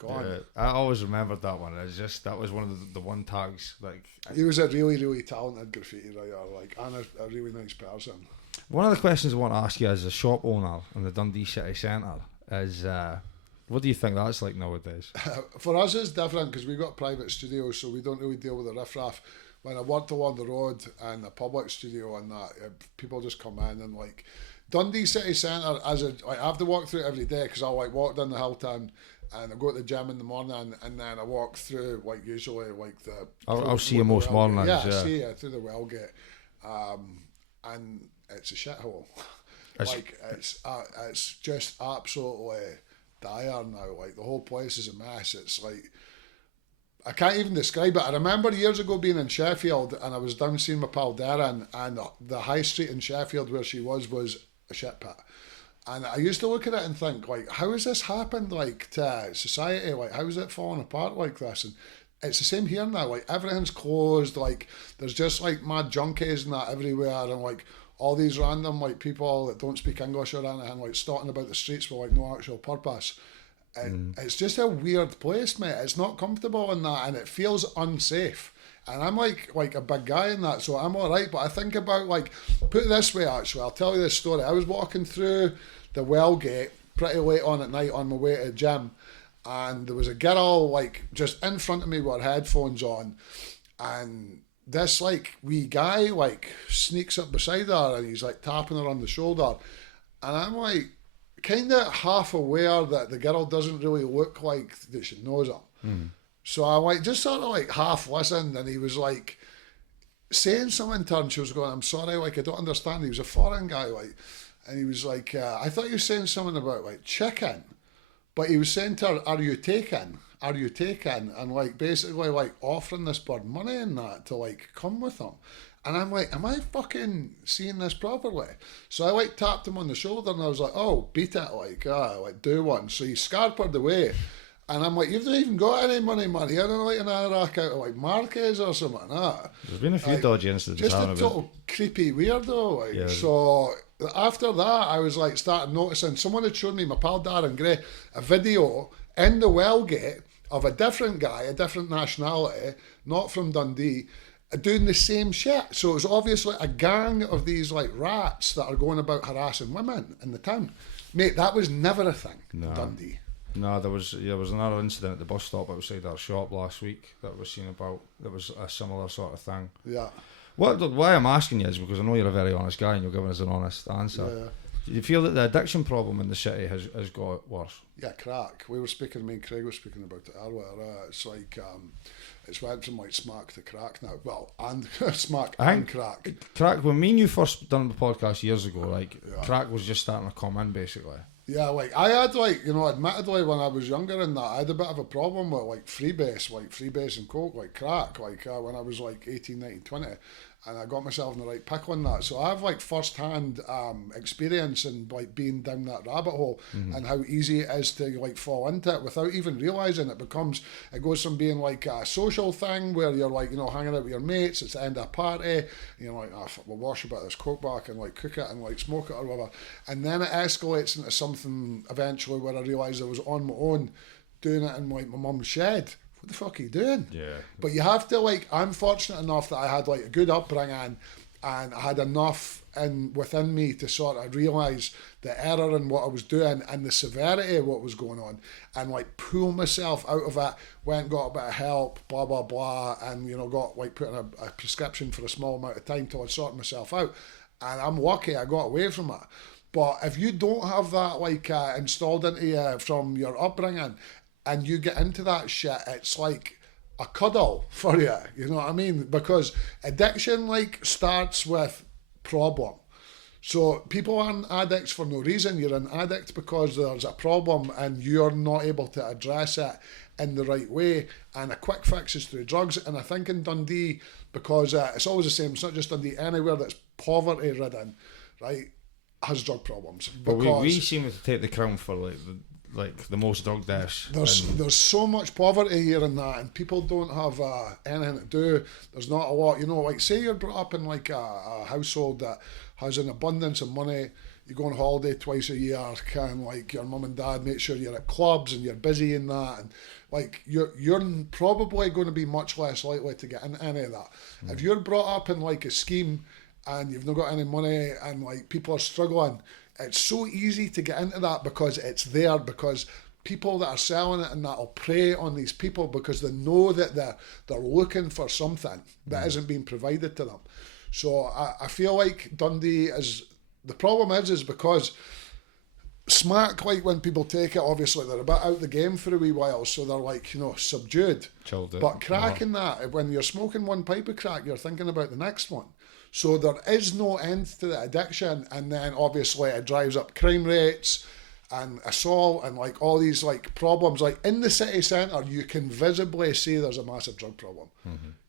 Yeah, I always remembered that one. It's just, that was one of the one tags. Like, he was a really, really talented graffiti writer, like, and a really nice person. One of the questions I want to ask you as a shop owner in the Dundee city centre is, what do you think that's like nowadays? For us, it's different because we've got private studios, so we don't really deal with the riffraff. When I worked along the road and a public studio and that, people just come in and like Dundee city centre, I have to walk through it every day because I'll like walk down the hill town and I go to the gym in the morning and then I walk through like usually like the. I'll see you most mornings. Yeah, I see you through the Wellgate, and it's a shithole. Like it's just absolutely dire now. Like the whole place is a mess. It's like, I can't even describe it. I remember years ago being in Sheffield and I was down seeing my pal Darren, and the high street in Sheffield where she was a shit pit. And I used to look at it and think, like, how has this happened, like, to society? Like, how is it falling apart like this? And it's the same here now. Like, everything's closed. Like, there's just, like, mad junkies and that everywhere. And, like, all these random, like, people that don't speak English or anything, like, stalking about the streets for, like, no actual purpose. And it's just a weird place, mate. It's not comfortable in that, and it feels unsafe. And I'm like a big guy in that, so I'm all right. But I think about, like, put it this way, actually, I'll tell you this story. I was walking through the Wellgate pretty late on at night on my way to the gym, and there was a girl, like, just in front of me with her headphones on, and this, like, wee guy, like, sneaks up beside her, and he's, like, tapping her on the shoulder. And I'm, like, kind of half aware that the girl doesn't really look like that she knows him. So I like just sort of like half listened, and he was like saying something to her, and she was going, "I'm sorry, like I don't understand." He was a foreign guy, like, and he was like, "I thought you were saying something about like chicken," but he was saying to her, "Are you taken? Are you taken?" And like basically like offering this bird money and that to like come with him. And I'm like, am I fucking seeing this properly? So I like tapped him on the shoulder and I was like, oh, beat it, like do one. So he scarpered away. And I'm like, you've not even got any money, man. You're like an Iraq out of like Marquez or something like that. There's been a few dodgy incidents. Just a total creepy weirdo. Like. Yeah. So after that, I was like started noticing, someone had shown me, my pal Darren Gray, a video in the Wellgate of a different guy, a different nationality, not from Dundee, doing the same shit. So it was obviously a gang of these like rats that are going about harassing women in the town. Mate, that was never a thing in Dundee. No, there was another incident at the bus stop outside our shop last week that was seen about. That was a similar sort of thing. Yeah. Why I'm asking you is because I know you're a very honest guy and you're giving us an honest answer. Yeah. Do you feel that the addiction problem in the city has got worse? Yeah, crack. We were speaking, me and Craig were speaking about it earlier. It's like, it's went from like smack to crack now. Well, and smack and crack. Crack, when me and you first done the podcast years ago, like, crack was just starting to come in, basically. Yeah, like, I had, like, you know, admittedly, when I was younger and that, I had a bit of a problem with, like, freebase and coke, like, crack, like, when I was, like, 18, 19, 20. And I got myself in the right pickle on that. So I have like first-hand experience in like being down that rabbit hole and how easy it is to like fall into it without even realising it goes from being like a social thing where you're like, you know, hanging out with your mates, it's the end of a party, you're like, we'll wash a bit of this coke back and like cook it and like smoke it or whatever. And then it escalates into something eventually where I realised I was on my own doing it in like my mum's shed. What the fuck are you doing? Yeah. But you have to, like, I'm fortunate enough that I had, like, a good upbringing and I had enough within me to sort of realise the error in what I was doing and the severity of what was going on and, like, pull myself out of it, went and got a bit of help, blah, blah, blah, and, you know, got, like, put in a prescription for a small amount of time till I sorted myself out. And I'm lucky I got away from it. But if you don't have that, like, installed into you from your upbringing, and you get into that shit, it's like a cuddle for you, you know what I mean? Because addiction, like, starts with problem. So people aren't addicts for no reason. You're an addict because there's a problem and you're not able to address it in the right way. And a quick fix is through drugs. And I think in Dundee, because it's always the same, it's not just Dundee, anywhere that's poverty-ridden, right, has drug problems. But we seem to take the crown for, like the most drug deaths. There's so much poverty here and that, and people don't have anything to do. There's not a lot, you know, like say you're brought up in like a household that has an abundance of money, you go on holiday twice a year, can like your mum and dad make sure you're at clubs and you're busy in that, and like you're probably going to be much less likely to get in any of that. If you're brought up in like a scheme and you've not got any money and like people are struggling, it's so easy to get into that because it's there, because people that are selling it and that will prey on these people because they know that they're looking for something that isn't being provided to them. So I feel like Dundee the problem is because smack, like when people take it, obviously they're a bit out the game for a wee while, so they're like, you know, subdued. Chilled it. But cracking that, when you're smoking one pipe of crack, you're thinking about the next one. So there is no end to the addiction, and then obviously it drives up crime rates and assault and like all these like problems. Like in the city centre, you can visibly see there's a massive drug problem.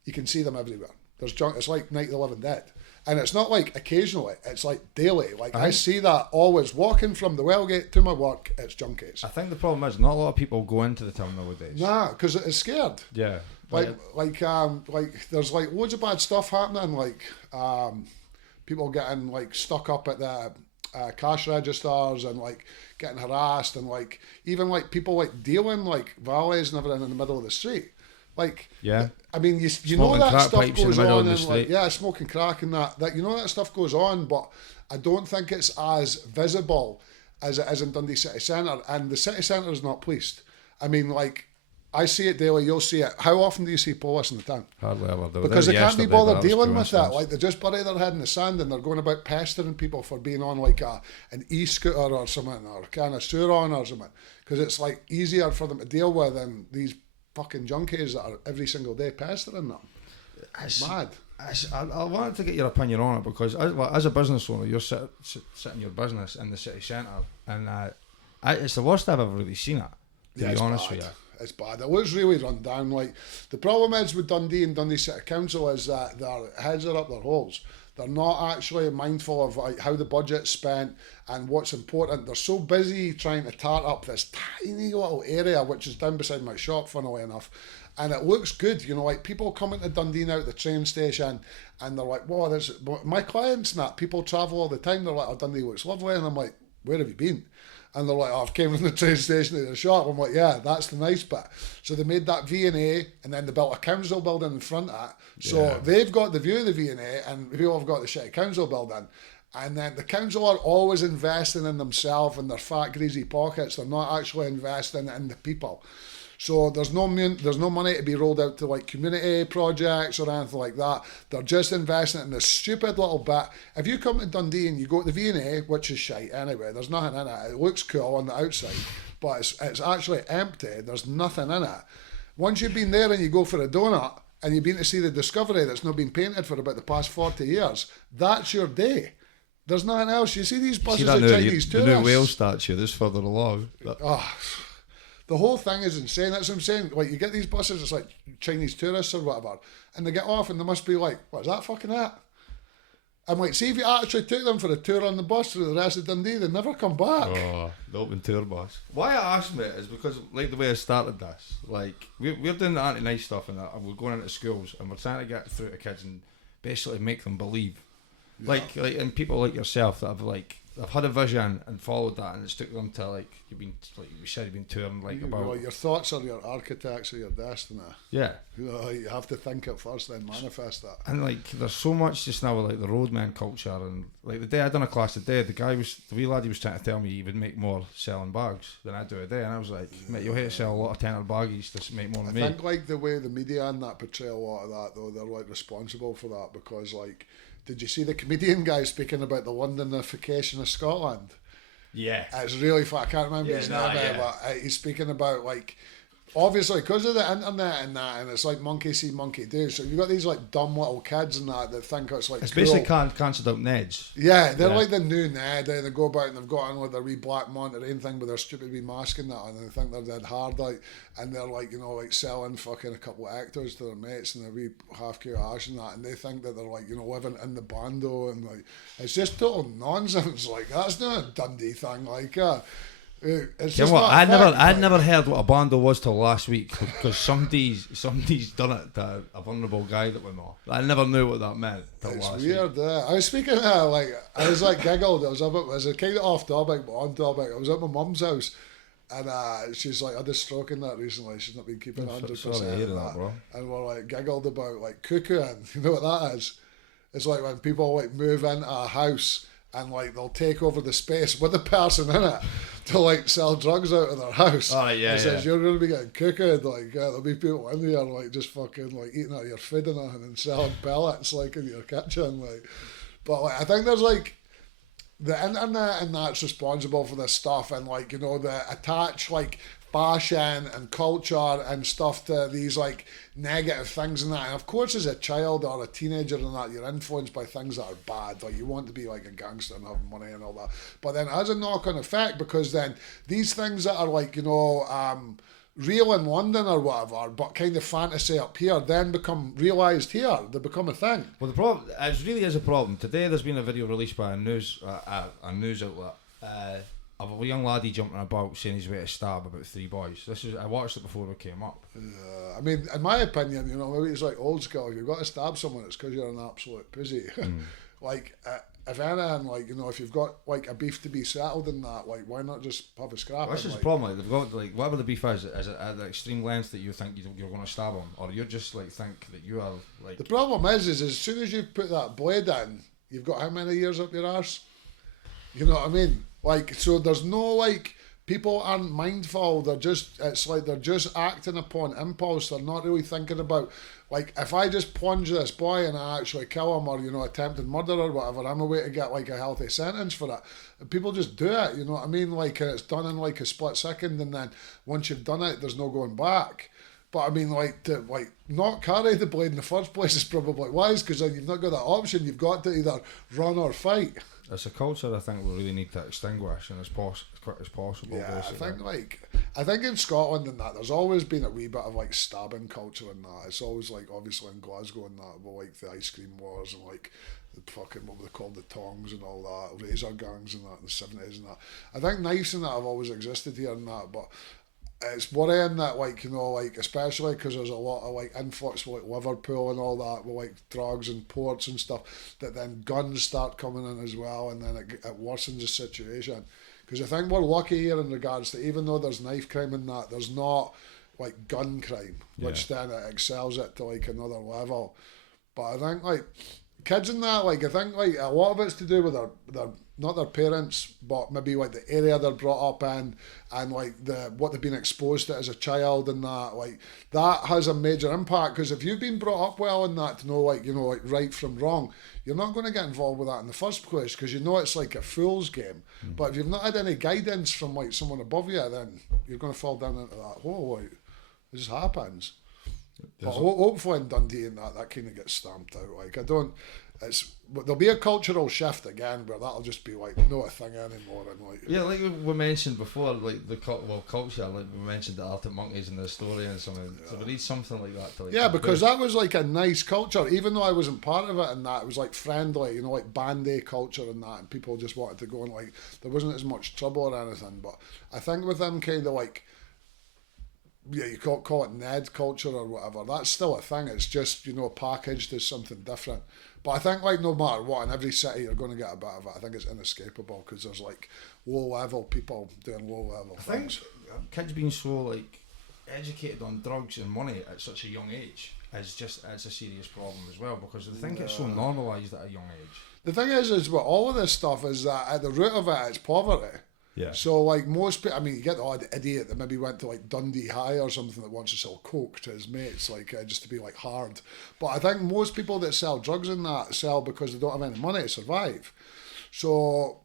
You can see them everywhere. There's junk. It's like Night of the Living Dead, and it's not like occasionally. It's like daily. Like I see that always walking from the Wellgate to my work. It's junkies. I think the problem is not a lot of people go into the town nowadays. Nah, because it's scared. Yeah. Like there's like loads of bad stuff happening, like people getting like stuck up at the cash registers and like getting harassed, and like even like people like dealing like valets and everything in the middle of the street. Like, yeah, I mean, you know that stuff goes on, and like, yeah, smoking crack and that you know that stuff goes on, but I don't think it's as visible as it is in Dundee city centre, and the city centre is not policed. I mean, like, I see it daily, you'll see it. How often do you see police in the town? Hardly ever. Because they can't be bothered dealing with that. Like, they just bury their head in the sand and they're going about pestering people for being on like an e-scooter or something, or a can of sewer on or something. Because it's like easier for them to deal with than these fucking junkies that are every single day pestering them. It's mad. I wanted to get your opinion on it because as a business owner, you're sitting your business in the city centre, and it's the worst I've ever really seen it, to be honest with you. It's bad. It was really run down. Like, the problem is with Dundee and Dundee City Council is that their heads are up their holes. They're not actually mindful of like how the budget's spent and what's important. They're so busy trying to tart up this tiny little area, which is down beside my shop, funnily enough. And it looks good, you know, like people coming to Dundee now at the train station and they're like, whoa, there's my clients and that, people travel all the time, they're like, oh, Dundee looks lovely. And I'm like, where have you been? And they're like, oh, I've came from the train station to the shop. I'm like, yeah, that's the nice bit. So they made that V&A and then they built a council building in front of it. So they've got the view of the V&A and people have got the shitty council building. And then the council are always investing in themselves and their fat, greasy pockets. They're not actually investing in the people. So there's no money to be rolled out to like community projects or anything like that. They're just investing in this stupid little bit. If you come to Dundee and you go to the V&A, which is shite anyway, there's nothing in it. It looks cool on the outside, but it's actually empty. There's nothing in it. Once you've been there and you go for a donut and you've been to see the Discovery that's not been painted for about the past 40 years, that's your day. There's nothing else. You see these buses of Chinese tourists. The new whale statue that's further along. The whole thing is insane. That's what I'm saying. Like, you get these buses, it's like Chinese tourists or whatever, and they get off and they must be like, what is that fucking at? I'm like, see if you actually took them for a tour on the bus through the rest of Dundee, they'd never come back. Oh, the open tour bus. Why I asked me is because, like, the way I started this, like, we're doing the anti-nice stuff and that, and we're going into schools and we're trying to get through to kids and basically make them believe. Yeah. Like, and people like yourself that have, like, I've had a vision and followed that, and it's took them to like you've been like you said you've been touring like about. Well, your thoughts are your architects of your destiny. Yeah, you know, you have to think it first, then manifest that. And like, there's so much just now with like the roadman culture, and like the day I done a class today, the wee lad, he was trying to tell me he would make more selling bags than I do a day, and I was like, mate, you'll hate to sell a lot of tenner baggies to make more than me. I think like the way the media and that portray a lot of that though, they're like responsible for that because like. Did you see the comedian guy speaking about the Londonification of Scotland? Yeah. It's really fun. I can't remember his name, but he's speaking about, like, obviously, because of the internet and that, and it's like monkey see, monkey do. So you've got these, like, dumb little kids and that think it's, like, it's cool. basically cancelled out Neds. Yeah, they're like the new Ned. They go about and they've got on with their wee black Monterey thing with their stupid wee mask and that, and they think they're dead hard, like, and they're, like, you know, like, selling fucking a couple of hectares to their mates and their wee half-kilo ash and that, and they think that they're, like, you know, living in the bando, and, like, it's just total nonsense. Like, that's not a Dundee thing, like, it's just I'd never heard what a bando was till last week because somebody's done it to a vulnerable guy that we know. I never knew what that meant till last week. It's weird. I was speaking like I was like giggled. I was kind of off topic but on topic. I was at my mum's house and she's like, I had a stroke in that recently. She's not been keeping 100%. Bro. And we're like giggled about like cuckooing. You know what that is? It's like when people like move into a house and like they'll take over the space with the person in it to like sell drugs out of their house. Oh yeah, says you're going to be getting cuckooed. Like there'll be people in there like just fucking like eating out of your food and selling pellets like in your kitchen. Like, but like I think there's like the internet and that's responsible for this stuff, and like you know the attach like fashion and culture and stuff to these like negative things and that, and of course as a child or a teenager and that you're influenced by things that are bad, like you want to be like a gangster and have money and all that, but then it has a knock-on effect because then these things that are like you know real in London or whatever but kind of fantasy up here then become realised here, they become a thing. Well the problem, it really is a problem. Today there's been a video released by a news outlet of a young laddie jumping about saying he's way to stab about 3 boys. I watched it before we came up. I mean, in my opinion, you know, maybe it's like old school. If you've got to stab someone, it's because you're an absolute pussy. Like, if anything, like, you know, if you've got like a beef to be settled in that, like, why not just have a scrap? Well, this is the problem. Like, they've got like whatever the beef is it at the extreme length that you think you're going to stab them, or you're just like think that you are like. The problem is as soon as you put that blade in, you've got how many years up your arse? You know what I mean? Like, so there's no, like, people aren't mindful, it's like they're just acting upon impulse, they're not really thinking about, like, if I just plunge this boy and I actually kill him or, you know, attempted murder or whatever, I'm a way to get, like, a healthy sentence for it. And people just do it, you know what I mean? Like, it's done in, like, a split second, and then once you've done it, there's no going back. But I mean, like, to like not carry the blade in the first place is probably wise, because then you've not got that option. You've got to either run or fight. It's a culture I think we really need to extinguish, and as quick as possible. Yeah, basically. I think in Scotland and that there's always been a wee bit of like stabbing culture and that. It's always like obviously in Glasgow and that, with like the ice cream wars and like fucking what were they called, the tongs and all that, razor gangs and that in the 70s and that. I think knives and that have always existed here and that, but it's worrying that, like, you know, like, especially because there's a lot of, like, influx with, like, Liverpool and all that, with, like, drugs and ports and stuff, that then guns start coming in as well, and then it worsens the situation. Because I think we're lucky here in regards to, even though there's knife crime and that, there's not, like, gun crime, which then it excels it to, like, another level. But I think, like, kids and that, like, I think, like, a lot of it's to do with their not their parents, but maybe, like, the area they're brought up in, and, like, what they've been exposed to as a child and that, like, that has a major impact. Because if you've been brought up well in that to know, like, you know, like, right from wrong, you're not going to get involved with that in the first place, because you know it's like a fool's game. But if you've not had any guidance from, like, someone above you, then you're going to fall down into that hole. Like, it just happens. But hopefully in Dundee and that kind of gets stamped out. Like, but there'll be a cultural shift again where that'll just be like not a thing anymore. And like, yeah, like we mentioned before, like the culture, like we mentioned the Arctic Monkeys and the story and something. Yeah. So we need something like that to, like, yeah, because that was like a nice culture, even though I wasn't part of it and that, it was like friendly, you know, like band-aid culture and that, and people just wanted to go, and like there wasn't as much trouble or anything. But I think with them kind of like, yeah, you call it Ned culture or whatever, that's still a thing. It's just, you know, packaged as something different. But I think, like, no matter what, in every city you're going to get a bit of it. I think it's inescapable, because there's, like, low-level people doing low-level things. I think kids being so, like, educated on drugs and money at such a young age it's a serious problem as well, because I think it's so normalised at a young age. The thing is with all of this stuff is that at the root of it, it's poverty. Yeah. So, like, most people, I mean, you get the odd idiot that maybe went to, like, Dundee High or something that wants to sell coke to his mates, like, just to be, like, hard. But I think most people that sell drugs and that sell because they don't have any money to survive. So,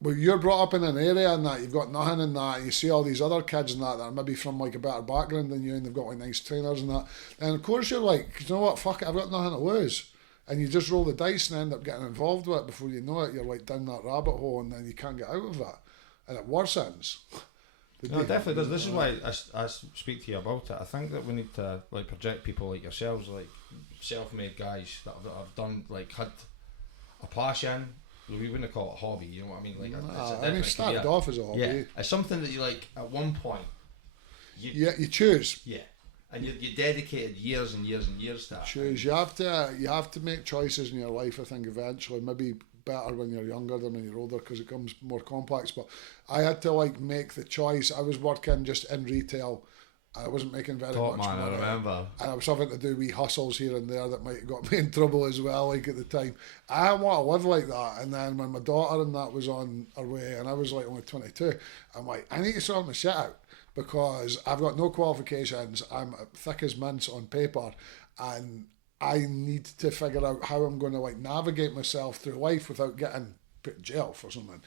when you're brought up in an area and that, you've got nothing in that, and you see all these other kids and that are maybe from, like, a better background than you, and they've got, like, nice trainers and that, and of course you're like, you know what, fuck it, I've got nothing to lose. And you just roll the dice and end up getting involved with it. Before you know it, you're, like, down that rabbit hole, and then you can't get out of it. And it worsens. No, it definitely does. This is why I speak to you about it. I think that we need to, like, project people like yourselves, like self-made guys that have done, like, had a passion. We wouldn't call it a hobby, you know what I mean? Like, it started off as a hobby. Yeah, it's something that you, like, at one point. You choose. Yeah, and you dedicated years and years and years to that. Choose. You have to make choices in your life. I think eventually, maybe better when you're younger than when you're older, because it becomes more complex. But I had to, like, make the choice. I was working just in retail. I wasn't making very much money. I remember. And I was having to do wee hustles here and there that might have got me in trouble as well, like, at the time. I didn't want to live like that. And then when my daughter and that was on her way, and I was, like, only 22, I'm like, I need to sort my shit out, because I've got no qualifications. I'm thick as mince on paper, and I need to figure out how I'm going to, like, navigate myself through life without getting put in jail for something.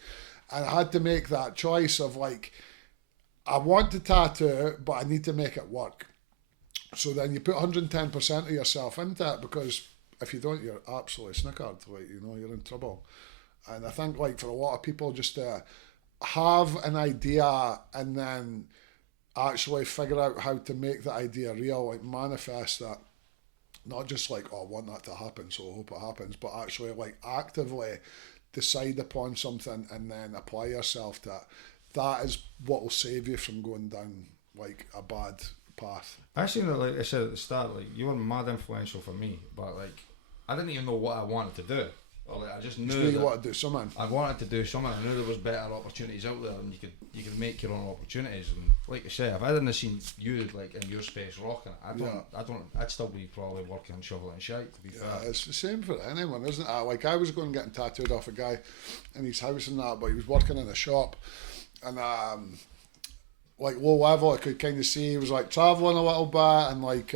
And I had to make that choice of, like, I want to tattoo, but I need to make it work. So then you put 110% of yourself into it, because if you don't, you're absolutely snickered. Like, you know, you're in trouble. And I think, like, for a lot of people, just to have an idea and then actually figure out how to make the idea real, like, manifest that. Not just like, oh, I want that to happen, so I hope it happens, but actually, like, actively decide upon something and then apply yourself to it. That is what will save you from going down, like, a bad path. Actually, like I said at the start, like, you were mad influential for me, but, like, I didn't even know what I wanted to do. Or, like, I just knew you wanted to do something. I wanted to do something. I knew there was better opportunities out there, and you could make your own opportunities. And like I say, if I hadn't seen you, like, in your space rocking, I'd still be probably working and shoveling shite, to be fair. It's the same for anyone, isn't it? Like, I was going getting tattooed off a guy in his house and that, but he was working in a shop, and like, low level, I could kind of see he was, like, travelling a little bit and, like,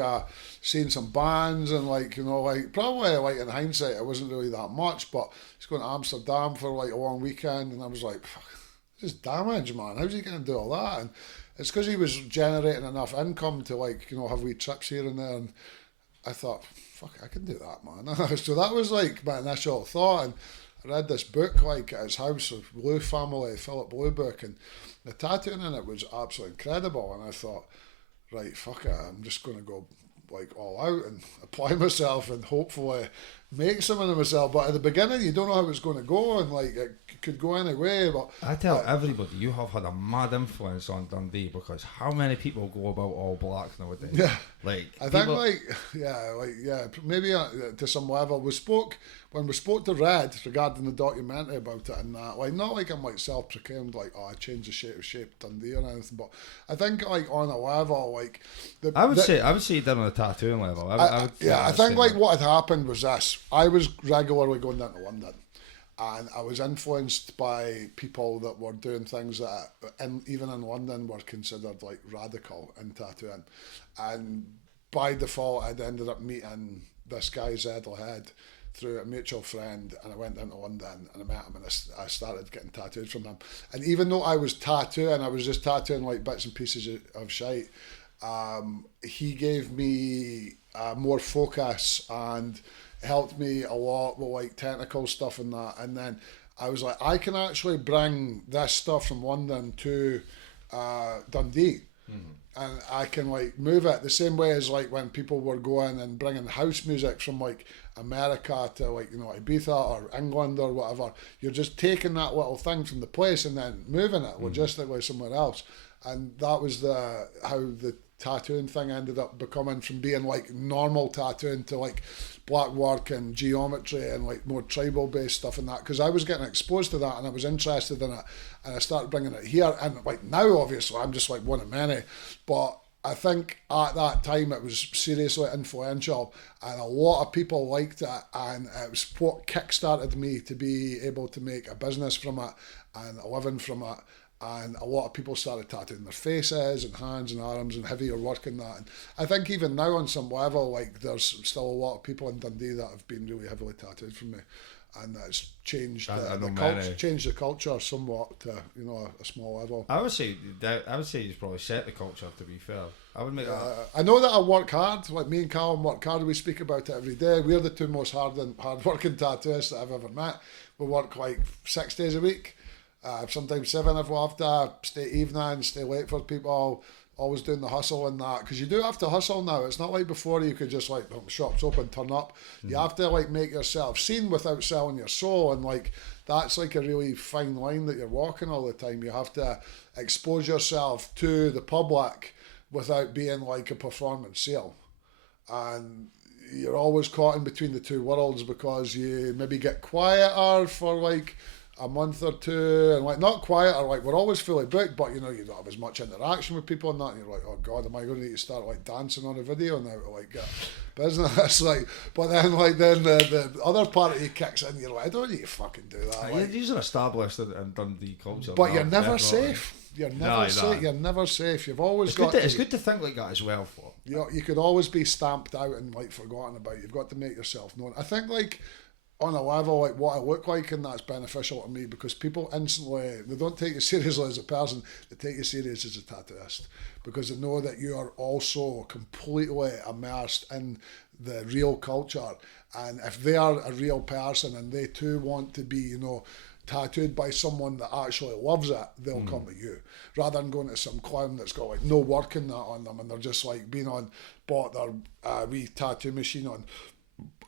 seeing some bands, and, like, you know, like, probably, like, in hindsight it wasn't really that much, but he's going to Amsterdam for, like, a long weekend, and I was like, fuck, this is damage, man. How's he going to do all that? And it's because he was generating enough income to, like, you know, have wee trips here and there, and I thought, fuck, I can do that, man. So that was, like, my initial thought. And I read this book, like, at his house, of Blue Family, Philip Blue book, and the tattooing in it was absolutely incredible. And I thought, right, fuck it, I'm just going to go, like, all out and apply myself and hopefully make something of myself. But at the beginning, you don't know how it's going to go, and like it could go any way. But I tell everybody, you have had a mad influence on Dundee, because how many people go about all black nowadays? Yeah, like I think maybe to some level when we spoke to Red regarding the documentary about it and that, like not like I'm like self-proclaimed like, oh, I changed the shape Dundee or anything, but I think like on a level like I would say you did on a tattooing level. I think like what had happened was this: I was regularly going down to London, and I was influenced by people that were doing things that even in London were considered like radical in tattooing, and by default I'd ended up meeting this guy Zedlehead through a mutual friend, and I went down to London and I met him, and I started getting tattooed from him. And even though I was tattooing, I was just tattooing like bits and pieces of shite, he gave me more focus and helped me a lot with like technical stuff and that. And then I was like, I can actually bring this stuff from London to Dundee. And I can like move it the same way as like when people were going and bringing house music from like America to like, you know, Ibiza or England or whatever. You're just taking that little thing from the place and then moving it logistically somewhere else. And that was how the tattooing thing ended up becoming, from being like normal tattooing to like black work and geometry and like more tribal based stuff and that, because I was getting exposed to that and I was interested in it, and I started bringing it here. And like now obviously I'm just like one of many, but I think at that time it was seriously influential and a lot of people liked it, and it was what kickstarted me to be able to make a business from it and a living from it. And a lot of people started tattooing their faces and hands and arms and heavier work and that. And I think even now on some level, like there's still a lot of people in Dundee that have been really heavily tattooed from me, and that's changed changed the culture somewhat to, you know, a small level. I would say you've probably set the culture, to be fair. I would make that. I know that I work hard. Like me and Callum work hard. We speak about it every day. We're the two most hard-working tattooists that I've ever met. We work like 6 days a week. Sometimes 7 if we have to stay evenings, stay late for people, always doing the hustle and that, because you do have to hustle now. It's not like before you could just like, shop's open, turn up. You have to like make yourself seen without selling your soul, and like that's like a really fine line that you're walking all the time. You have to expose yourself to the public without being like a performance sale, and you're always caught in between the two worlds, because you maybe get quieter for like a month or two, and like not quieter, like we're always fully booked, but you know, you don't have as much interaction with people and that, and you're like, oh god, am I going to need to start like dancing on a video now to like get business? Like, but then the other part of you kicks in, you're like, I don't need to fucking do that. Like, these are established in Dundee culture, but you're never safe. You're never safe. You're never safe. You've always it's good to think like that as well. For you know, you could always be stamped out and like forgotten about. You've got to make yourself known. I think like on a level like what I look like, and that's beneficial to me, because people instantly, they don't take you seriously as a person, they take you serious as a tattooist, because they know that you are also completely immersed in the real culture. And if they are a real person and they too want to be, you know, tattooed by someone that actually loves it, they'll come to you, rather than going to some clown that's got like no work in that on them, and they're just like bought their wee tattoo machine on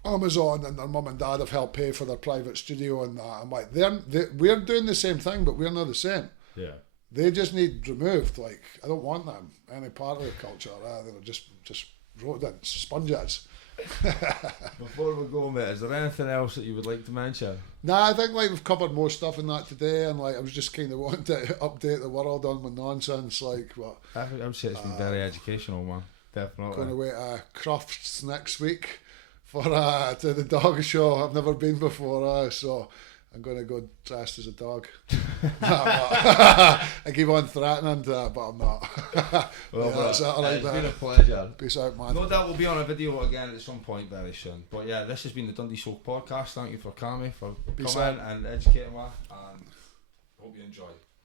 Amazon, and their mum and dad have helped pay for their private studio and that. I'm like, we're doing the same thing, but we're not the same. Yeah. They just need removed. Like, I don't want them any part of the culture. They're just rodents, sponges. Before we go, mate, is there anything else that you would like to mention? Nah, I think like we've covered more stuff in that today, and like I was just kind of wanting to update the world on my nonsense. Like, what? I would say it's been very educational, man. Definitely. Going away to Crufts next week for to the dog show. I've never been before, so I'm going to go dressed as a dog. I keep on threatening to, but I'm not. Well, yeah, it's been a pleasure. Peace out, man. No doubt we'll be on a video again at some point very soon. But yeah, this has been the Dundee Soul Podcast. Thank you for Cammy for coming and educating me, and hope you enjoy.